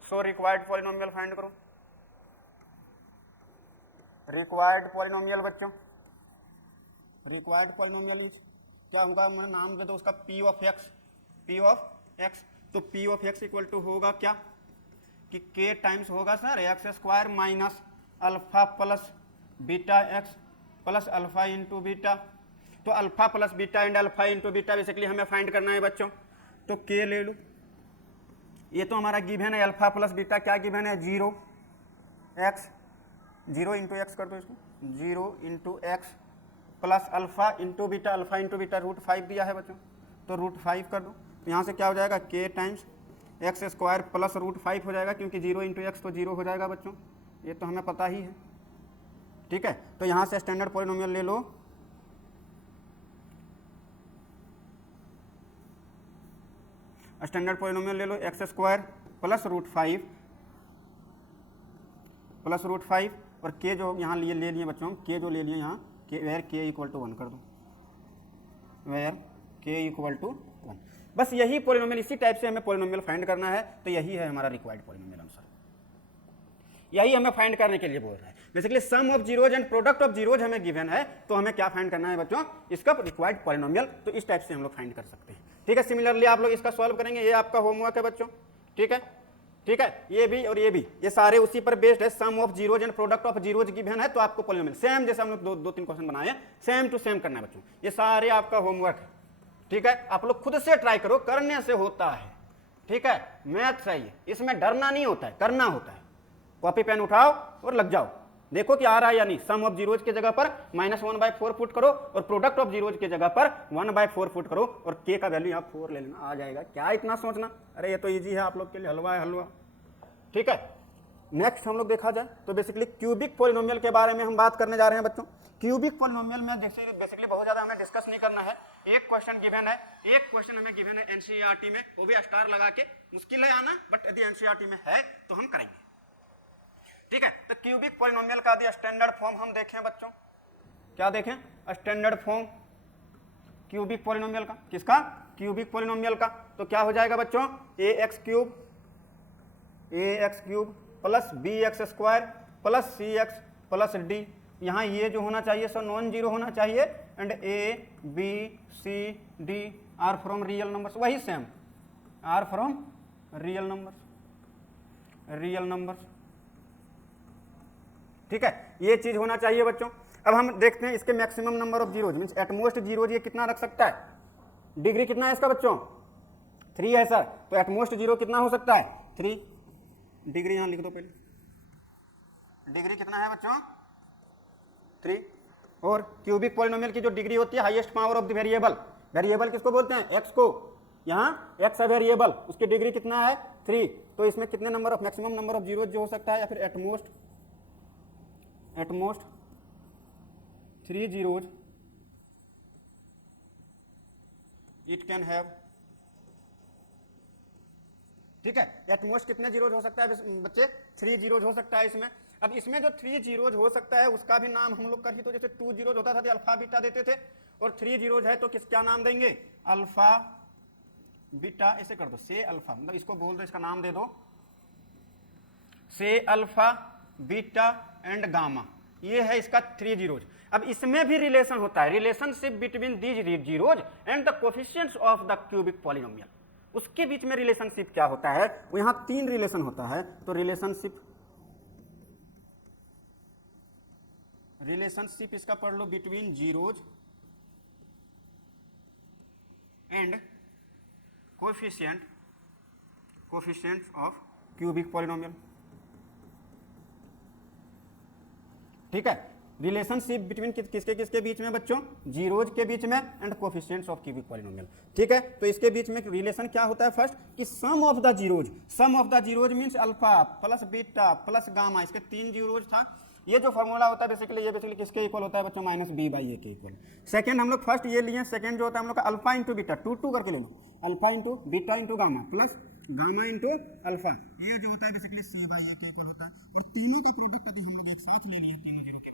So required polynomial find करो। रिक्वायर्ड पॉलिनोमियल बच्चों, रिक्वायर्ड पॉलिनोमियल इज क्या होगा, मैंने नाम दे दो उसका, P of x, P of x। तो P of x equal to होगा क्या कि k टाइम्स होगा sir x² minus alpha plus beta x plus alpha into beta. तो alpha plus beta and alpha into beta basically हमें find करना है बच्चों। तो k ले लो, ये तो हमारा गिवन है अल्फा प्लस बीटा, क्या गिवन है, 0x, 0 इंटू एक्स कर दो इसको, 0 into x plus alpha into beta, alpha into beta √5 दिया है बच्चों, तो √5 कर दो। यहाँ से क्या हो जाएगा, k टाइम्स x² प्लस √5 हो जाएगा, क्योंकि 0 इंटू एक्स तो 0 हो जाएगा बच्चों, ये तो हमें पता ही है। ठीक है, तो यहाँ से स्टैंडर्ड पॉलिनोमियल ले लो, स्टैंडर्ड पॉलिनोमियल ले लो x² प्लस √5 और k जो यहाँ लिए ले लिए बच्चों, k जो ले लिए यहाँ, वेयर k इक्वल टू 1 कर दो, वेयर k इक्वल टू 1। बस यही पॉलिनोमियल, इसी टाइप से हमें पॉलिनोमियल फाइंड करना है। तो यही है हमारा रिक्वायर्ड पॉलिनोमियल आंसर, यही हमें फाइंड करने के लिए बोल रहा है। Basically sum of zeros and product of zeros हमें गिवन है, तो हमें क्या फाइंड करना है बच्चों, इसका रिक्वायर्ड पॉलिनोमियल। तो इस टाइप से हम लोग फाइंड कर सकते हैं। ठीक है, सिमिलरली आप लोग इसका सॉल्व करेंगे, ये आपका होमवर्क है बच्चों। ठीक है, ठीक है, ये भी और ये भी, ये सारे उसी पर बेस्ड है। Sum of zeros and product of zeros given है, तो आपको पॉलिनोमियल सेम, जैसे हम लोग दो तीन क्वेश्चन बनाए हैं, सेम टू सेम करना है बच्चों। ये सारे आपका होमवर्क है। ठीक है, आप लोग खुद से ट्राई करो, करने से होता है। ठीक है, मैथ है ये, इसमें डरना नहीं होता है, करना होता है। कॉपी पेन उठाओ और लग जाओ, देखो कि आ रहा है या नहीं। सम ऑफ जीरोज के जगह पर -1/4 पुट करो और प्रोडक्ट ऑफ जीरोज के जगह पर 1/4 पुट करो और k का वैल्यू यहाँ 4 ले लेना, आ जाएगा। क्या इतना सोचना, अरे ये तो इजी है आप लोग के लिए, हलवा है हलवा। ठीक है, नेक्स्ट हम लोग देखा जाए तो बेसिकली क्यूबिक पॉलिनोमियल के बारे में हम बात करने जा रहे हैं बच्चों। क्यूबिक पॉलिनोमियल में जैसे बेसिकली बहुत ज्यादा हमें डिस्कस नहीं करना है। एक क्वेश्चन गिवन है, एक क्वेश्चन हमें गिवन है एनसीईआरटी में, वो भी स्टार लगा के, मुश्किल है आना, बट यदि एनसीईआरटी में है तो हम करेंगे। ठीक है, तो क्यूबिक पॉलिनोमियल का यदि स्टैंडर्ड फॉर्म हम देखें बच्चों, क्या देखें, स्टैंडर्ड फॉर्म क्यूबिक पॉलिनोमियल का, किसका, क्यूबिक पॉलिनोमियल का। तो क्या हो जाएगा बच्चों, ax³ plus bx² plus cx plus d। यहाँ ये जो होना चाहिए सो नॉन जीरो होना चाहिए, and a b c d are from real numbers, वही same, are from real numbers. ठीक है, ये चीज होना चाहिए बच्चों। अब हम देखते हैं इसके maximum number of zeros, means at most zeros ये कितना रख सकता है, डिग्री कितना है इसका बच्चों, 3 है सर, तो एटमोस्ट जीरो कितना हो सकता है, 3। डिग्री यहां लिख दो पहले, डिग्री कितना है बच्चों, 3। और क्यूबिक पॉलिनोमियल की जो डिग्री होती है, highest power of the variable, variable किसको बोलते हैं, एक्स को, यहाँ एक्स है वेरिएबल, उसकी डिग्री कितना है, 3। तो इसमें कितने number of, maximum number of zeros जो हो सकता है, या फिर at most 3 zeros it can have। ठीक है, एटमोस्ट कितने जीरोज हो सकता है बच्चे, 3 जीरोज हो सकता है इसमें। अब इसमें जो 3 जीरोज हो सकता है उसका भी नाम हम लोग कर ही, तो जैसे 2 जीरोज होता था तो अल्फा बीटा देते थे, और 3 जीरोज है तो क्या नाम देंगे, अल्फा बीटा, ऐसे कर दो, से अल्फा, मतलब इसको बोल दो, इसका नाम दे दो से अल्फा बीटा एंड गामा, ये है इसका 3 जीरोज। अब इसमें भी रिलेशन होता है, relationship between these zeros and the coefficients of the cubic polynomial, उसके बीच में रिलेशनशिप क्या होता है, वो यहां 3 रिलेशन होता है। तो रिलेशनशिप इसका पढ़ लो between zeros and coefficients of cubic polynomial. ठीक है, रिलेशनशिप बिटवीन किसके बीच में बच्चों, जीरोज के बीच में and coefficients of cubic polynomial. ठीक है, तो इसके बीच में रिलेशन क्या होता है, फर्स्ट कि sum of the zeros means alpha plus beta plus gamma, इसके 3 जीरोज था। ये जो फॉर्मूला होता है बेसिकली किसके इक्वल होता है बच्चों, माइनस बी बाई ए के इक्वल। सेकंड हम लोग फर्स्ट ये लिए, सेकंड जो होता है हम लोग का अल्फा इंटू बीटा, 2 करके ले लो, alpha into beta into gamma plus gamma into alpha, ये जो होता है बेसिकली सी बाई ए के इक्वल होता है। और तीनों का प्रोडक्ट यदि हम लोग एक साथ ले लिए तीनों जीरो के,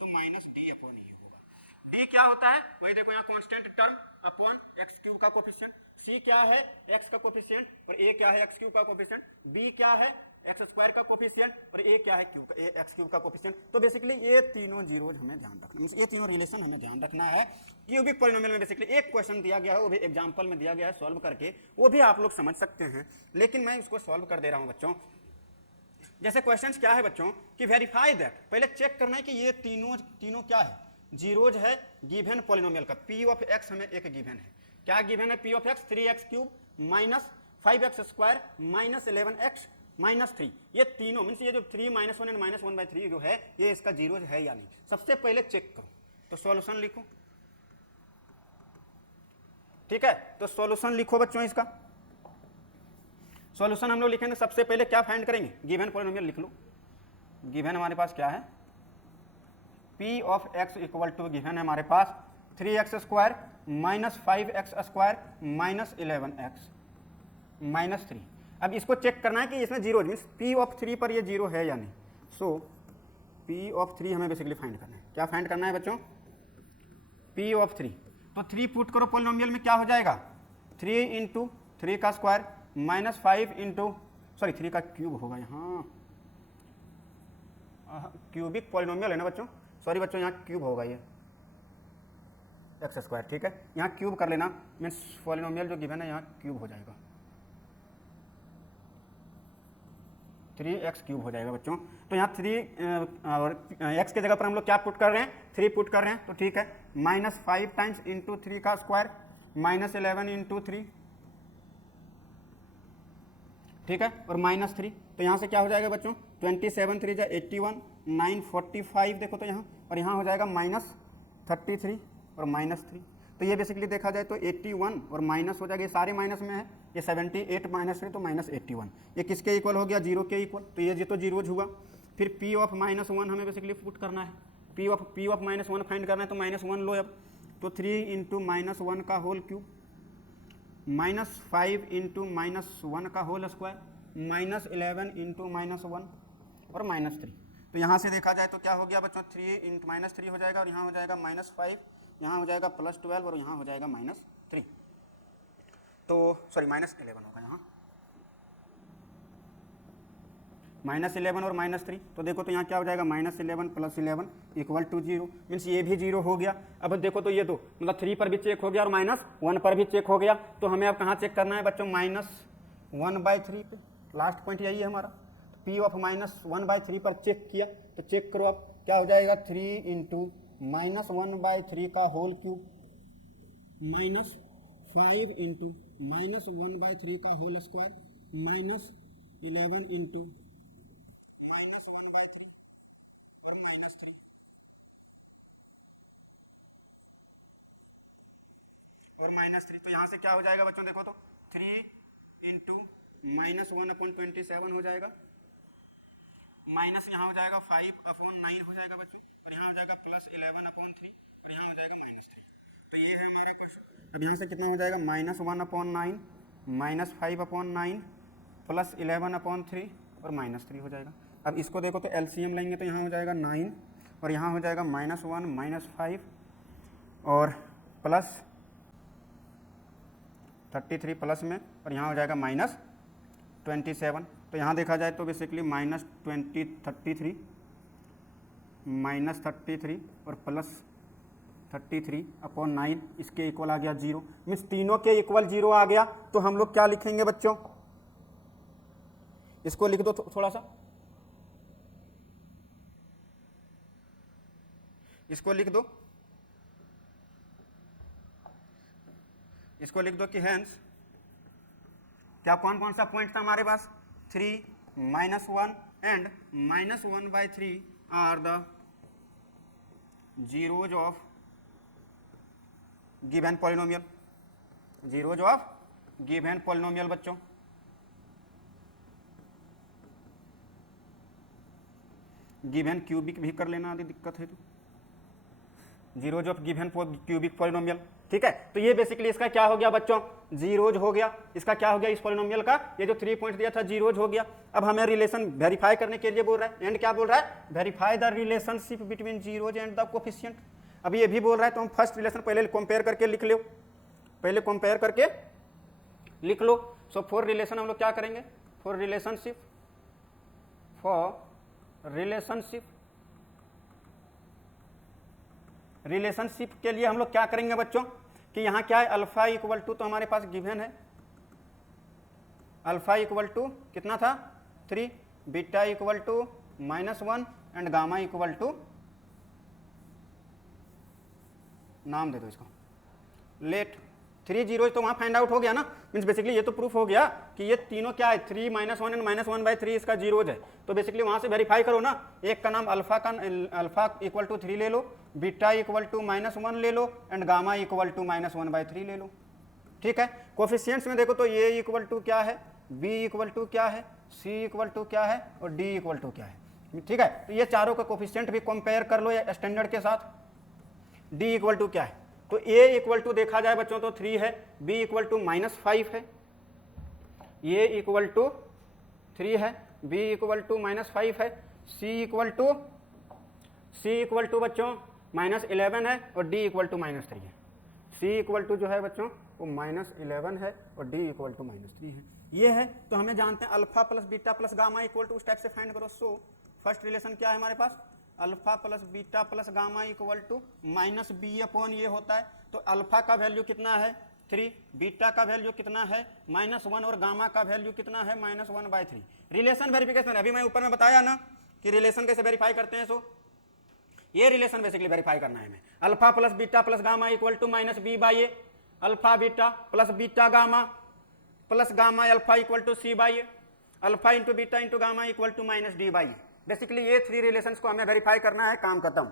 तो माइनस डी अपॉन ई होगा। डी क्या होता है, वही देखो यहाँ constant term upon x Q का कोफिशिएंट, सी क्या है एक्स का कोफिशिएंट और ए क्या है एक्स क्यू का कोफिशिएंट, बी क्या है एक्स स्क्वायर का कोफिशिएंट और ए क्या है क्यू का एक्स क्यू का कोफिशिएंट। तो बेसिकली ये तीनों जीरोज हमें ध्यान रखना, ये तीनों रिलेशन हमें ध्यान रखना है। क्यूबिक पॉलिनोमियल में बेसिकली एक क्वेश्चन दिया गया है, वो भी एग्जांपल में दिया गया है सॉल्व करके, वो भी आप लोग समझ सकते हैं, लेकिन मैं उसको सॉल्व कर दे रहा हूं बच्चों। जैसे क्वेश्चन क्या है बच्चों कि वेरीफाई दैट, पहले चेक करना है कि ये तीनों क्या है, जीरोज है गिवन पॉलिनोमियल का। पी ऑफ एक्स हमें एक गिवन है, क्या गिवन है, p of x 3x cube minus 5x square minus 11x minus 3, ये तीनों मीन्स ये जो 3 -1 एंड -1/3 जो है ये इसका जीरोज है या नहीं, सबसे पहले चेक करो। तो सॉल्यूशन लिखो, ठीक है, तो सॉल्यूशन लिखो बच्चों। इसका सॉल्यूशन हम लोग लिखेंगे, सबसे पहले क्या फाइंड करेंगे, गिवन पॉलिनोमियल लिख लो। गिवन हमारे पास क्या है, p of x equal to given है हमारे पास 3x square minus 5x square minus 11x minus 3। अब इसको चेक करना है कि इसमें जीरो मीन्स पी ऑफ 3 पर ये जीरो है या नहीं। सो पी ऑफ 3 हमें बेसिकली फाइंड करना है, क्या फाइंड करना है बच्चों, पी ऑफ 3। तो 3 पुट करो पॉलिनोमियल में, क्या हो जाएगा 3 इंटू 3 का स्क्वायर माइनस 5 इंटू 3 का क्यूब होगा यहाँ, क्यूबिक पॉलिनोमियल है ना बच्चों, सॉरी बच्चों यहाँ क्यूब होगा ये एक्स स्क्वायर। ठीक है, यहाँ क्यूब कर लेना, मीन्स पॉलिनोमियल जो गिवन है यहाँ क्यूब हो जाएगा, 3x क्यूब हो जाएगा बच्चों। तो यहाँ 3 और x के जगह पर हम लोग क्या पुट कर रहे हैं, 3 पुट कर रहे हैं, तो ठीक है, माइनस 5 टाइम्स इंटू 3 का स्क्वायर माइनस 11 इंटू 3, ठीक है, और माइनस 3। तो यहाँ से क्या हो जाएगा बच्चों, 27 3 जा 81 9 45 देखो तो यहाँ, और यहाँ हो जाएगा माइनस 33 और माइनस 3। तो ये बेसिकली देखा जाए तो 81 और माइनस हो जाएगा, ये सारे माइनस में है, ये 78 माइनस 3 तो माइनस 81, ये किसके इक्वल हो गया, जीरो के इक्वल। तो ये तो जीरोज हुआ। फिर पी ऑफ -1 हमें बेसिकली पुट करना है, पी ऑफ -1 फाइंड करना है, तो -1 लो अब, तो 3 इंटू -1 का होल क्यूब माइनस 5 इंटू -1 का होल स्क्वायर माइनस 11 इंटू -1 और माइनस 3। तो यहाँ से देखा जाए तो क्या हो गया बच्चों, 3 इंटू -3 हो जाएगा, और यहाँ हो जाएगा -5, यहाँ हो जाएगा +12 और यहाँ हो जाएगा -3, तो सॉरी -11 होगा यहाँ, -11 और -3। तो देखो तो यहाँ क्या हो जाएगा, -11 + 11 इक्वल टू 0, मीन्स ये भी 0 हो गया। अब देखो तो ये दो मतलब 3 पर भी चेक हो गया और -1 पर भी चेक हो गया। तो हमें अब कहाँ चेक करना है बच्चों, -1/3 पे, लास्ट पॉइंट यही है हमारा। पी ऑफ -1/3 पर चेक किया, तो चेक करो अब क्या हो जाएगा, 3 इंटू -1/3 का होल क्यूब माइनस 5 इंटू -1/3 का होल स्क्वायर माइनस 11 इंटू -1/3 और -3 और -3। तो यहाँ से क्या हो जाएगा बच्चों, देखो तो 3 इंटू -1/27 हो जाएगा, माइनस यहाँ हो जाएगा 5/9 हो जाएगा बच्चों, और यहाँ हो जाएगा +11/3 और यहाँ हो जाएगा -3। तो ये है हमारा क्वेश्चन। अब यहाँ से कितना हो जाएगा, -1/9 -5/9 +11/3 और -3 हो जाएगा। अब इसको देखो तो एलसीएम लेंगे तो यहाँ हो जाएगा 9 और यहाँ हो जाएगा -1 -5 और +33 प्लस में, और यहाँ हो जाएगा -27। तो यहाँ देखा जाए तो बेसिकली -33 और 33/9 इसके इक्वल आ गया 0, मीन्स तीनों के इक्वल 0 आ गया। तो हम लोग क्या लिखेंगे बच्चों, इसको लिख दो थोड़ा सा, इसको लिख दो, इसको लिख दो कि हेंस क्या कौन कौन सा पॉइंट था हमारे पास, 3, -1 and -1/3 are the zeros of given polynomial, zeros of given polynomial बच्चों। गिवन क्यूबिक भी कर लेना यदि दिक्कत है तो, zeros of given cubic polynomial, ठीक है। तो ये बेसिकली इसका क्या हो गया बच्चों, जीरोज हो गया। इसका क्या हो गया, इस पॉलिनोमियल का ये जो 3 पॉइंट दिया था जीरोज हो गया। अब हमें रिलेशन वेरीफाई करने के लिए बोल रहा है, एंड क्या बोल रहा है, verify the relationship between zeros and the coefficient. अब ये भी बोल रहा है तो हम फर्स्ट रिलेशन पहले कंपेयर करके लिख लो, पहले कंपेयर करके लिख लो। सो फॉर रिलेशन हम लोग क्या करेंगे, फॉर रिलेशनशिप रिलेशनशिप के लिए हम लोग क्या करेंगे बच्चों कि यहाँ क्या है, अल्फा इक्वल टू तो हमारे पास गिवन है, अल्फा इक्वल टू कितना था 3, beta equal to -1 and gamma equal to, नाम दे दो इसको, लेट 3 जीरो, तो वहाँ फाइंड आउट हो गया ना। मीन्स बेसिकली ये तो प्रूफ हो गया कि ये तीनों क्या है, 3 -1 एंड -1/3 इसका जीरोज है। तो बेसिकली वहाँ से वेरीफाई करो ना, एक का नाम अल्फा इक्वल टू 3 ले लो, बीटा इक्वल टू -1 ले लो एंड गामा इक्वल टू -1/3 ले लो, ठीक है। कोफिशिएंट्स में देखो तो ए इक्वल टू क्या है, बी इक्वल टू क्या है, सी इक्वल टू क्या है और डी इक्वल टू क्या है, ठीक है। तो ये चारों का कोफिशिएंट भी कंपेयर कर लो या स्टैंडर्ड के साथ। डी इक्वल टू क्या है, तो ए इक्वल टू देखा जाए बच्चों तो 3 है, बी इक्वल टू -5 है, ए इक्वल टू 3 है, बी इक्वल टू -5 है, सी इक्वल टू बच्चों -11 है और डी इक्वल टू -3 है। सी इक्वल टू जो है बच्चों वो -11 है और डी इक्वल टू -3 है। ये है, तो हमें जानते हैं alpha plus beta plus gamma equal to उस टाइप से फाइंड करो। सो फर्स्ट रिलेशन क्या है हमारे पास, alpha plus beta plus gamma equal to -b/, ये होता है। तो अल्फा का वैल्यू कितना है 3, बीटा का वैल्यू कितना है -1 और गामा का वैल्यू कितना है -1/3। रिलेशन वेरिफिकेशन, अभी मैं ऊपर में बताया ना कि रिलेशन कैसे वेरीफाई करते हैं। सो ये रिलेशन बेसिकली वेरीफाई करना है हमें, alpha plus beta plus gamma equal to -b/a, alpha beta plus beta gamma plus gamma alpha equal to c/a, alpha into beta into gamma equal to -d/a। Basically ये 3 relations को हमें verify करना है, काम खत्म,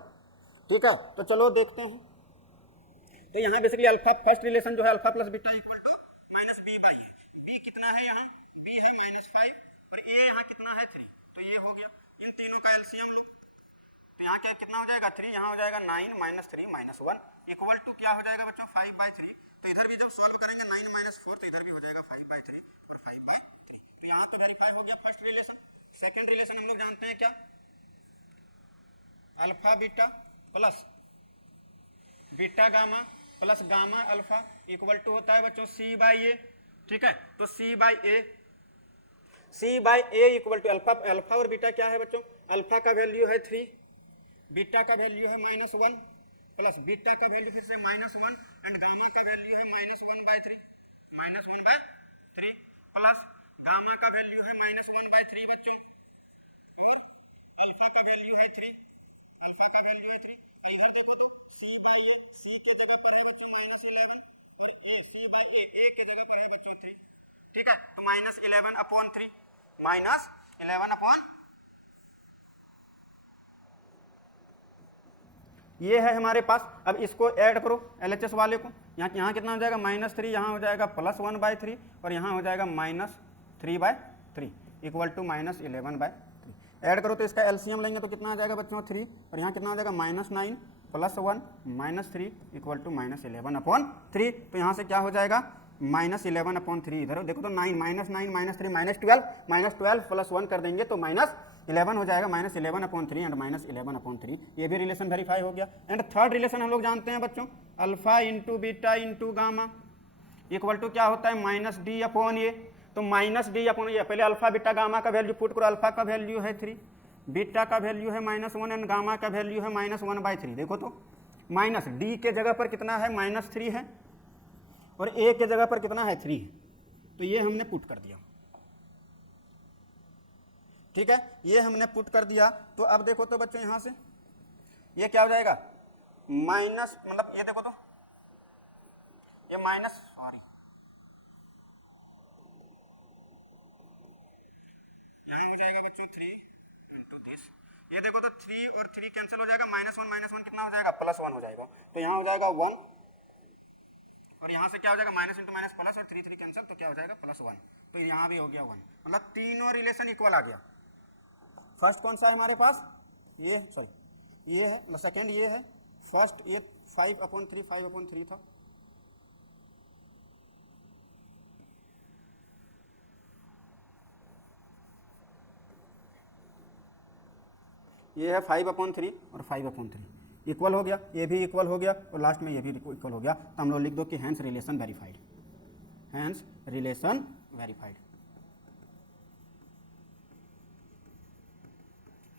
ठीक है। तो चलो देखते हैं। तो यहाँ बेसिकली अल्फा फर्स्ट रिलेशन जो है alpha plus beta equal to -b/a, b कितना है यहाँ, b है -5 और a यहाँ कितना है 3, तो ये हो गया। इन तीनों का एलसीएम लो, तो यहाँ क्या कितना हो जाएगा 3, यहाँ हो जाएगा 9 -3 -1 इक्वल टू क्या हो जाएगा बच्चों 5/3। तो इधर भी जब सॉल्व करेंगे 9 - 4 तो इधर भी हो जाएगा 5/3 और 5/3। तो यहाँ तो वेरीफाई हो गया फर्स्ट रिलेशन। सेकंड रिलेशन हम लोग जानते हैं क्या, alpha beta plus beta gamma plus gamma alpha equal to होता है बच्चों c/a, ठीक है। तो c/a इक्वल टू अल्फा और बीटा क्या है बच्चों, अल्फा का वैल्यू है 3, बीटा का वैल्यू है -1 प्लस बीटा का वैल्यू फिर से -1 एंड गामा का वैल्यू है -1/3 प्लस गामा का वैल्यू है -1/3 बच्चों और अल्फा का वैल्यू है 3, अल्फा का वैल्यू है 3। इधर देखो तो c की जगह पर है बच्चों -11 और a की जगह पर है बच्चों 3, ठीक है। तो -11/3 -11/, ये है हमारे पास। अब इसको ऐड करो LHS वाले को, यहाँ कितना हो जाएगा -3, यहाँ हो जाएगा +1/3 और यहाँ हो जाएगा -3/3 इक्वल टू -11/3। ऐड करो तो इसका एलसीएम लेंगे तो कितना आ जाएगा बच्चों 3 और यहाँ कितना हो जाएगा -9 +1 -3 इक्वल टू -11/3। तो यहाँ से क्या हो जाएगा -11/3, इधर देखो तो 9 -9 -3 -12 प्लस 1 कर देंगे तो -11 हो जाएगा, -11/3 एंड -11/3। ये भी रिलेशन वेरीफाई हो गया। एंड थर्ड रिलेशन हम लोग जानते हैं बच्चों, alpha into beta into gamma equal to क्या होता है -d/a। तो -d/a, पहले अल्फा बीटा गामा का वैल्यू पुट करो, अल्फा का वैल्यू है 3, बीटा का वैल्यू है -1 एंड गामा का वैल्यू है -1/3। देखो तो माइनस डी के जगह पर कितना है, -3 है, और ए के जगह पर कितना है, 3 है। तो ये हमने पुट कर दिया, ठीक है, ये हमने पुट कर दिया। तो अब देखो तो बच्चों यहां से ये क्या हो जाएगा, माइनस, मतलब ये देखो तो ये माइनस, सॉरी यहाँ हो जाएगा बच्चों 3 इंटू दिस, ये देखो तो 3 और 3 कैंसिल हो जाएगा, -1 कितना हो जाएगा, +1 हो जाएगा। तो यहाँ हो जाएगा 1 और यहाँ से क्या हो जाएगा, माइनस इंटू माइनस प्लस, और 3 कैंसिल, तो क्या हो जाएगा, +1। तो यहाँ भी हो गया 1, मतलब तीनों रिलेशन इक्वल आ गया। फर्स्ट कौन सा है हमारे पास, ये सॉरी ये है, सेकेंड ये है, फर्स्ट ये 5/3 था, ये है 5/3 और 5/3 इक्वल हो गया, ये भी इक्वल हो गया और लास्ट में ये भी इक्वल हो गया। तो हम लोग लिख दो कि hence relation verified, hence relation verified,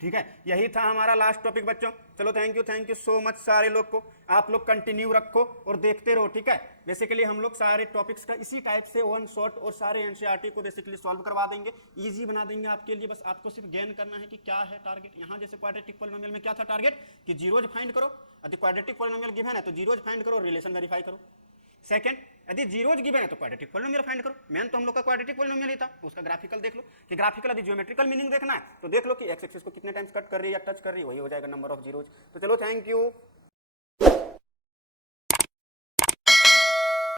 ठीक है। यही था हमारा लास्ट टॉपिक बच्चों। चलो थैंक यू सो मच सारे लोग को, आप लोग कंटिन्यू रखो और देखते रहो, ठीक है। बेसिकली हम लोग सारे टॉपिक्स का इसी टाइप से वन शॉट और सारे एनसीईआरटी को बेसिकली सॉल्व करवा देंगे, इजी बना देंगे आपके लिए। बस आपको सिर्फ गेन करना है कि क्या है टारगेट। यहाँ जैसे क्वाड्रेटिक पॉलिनोमियल में क्या था टारगेट, कि जीरोज फाइंड करो, यदि क्वाड्रेटिक पॉलिनोमियल गिवन है तो जीरोज फाइंड करो, रिलेशन वेरीफाई करो। सेकंड, यदि जीरोज गिवन है तो क्वाड्रेटिक पॉलिनोमियल फाइंड करो। मेन तो हम लोग का क्वाड्रेटिक पॉलिनोमियल ही था, उसका ग्राफिकल देख लो कि ग्राफिकल, यदि ज्योमेट्रिकल मीनिंग देखना है तो देख लो कि एक्स एक्सिस को कितने टाइम्स कट कर रही है या टच कर रही है, वही हो जाएगा नंबर ऑफ जीरोज। तो चलो थैंक यू।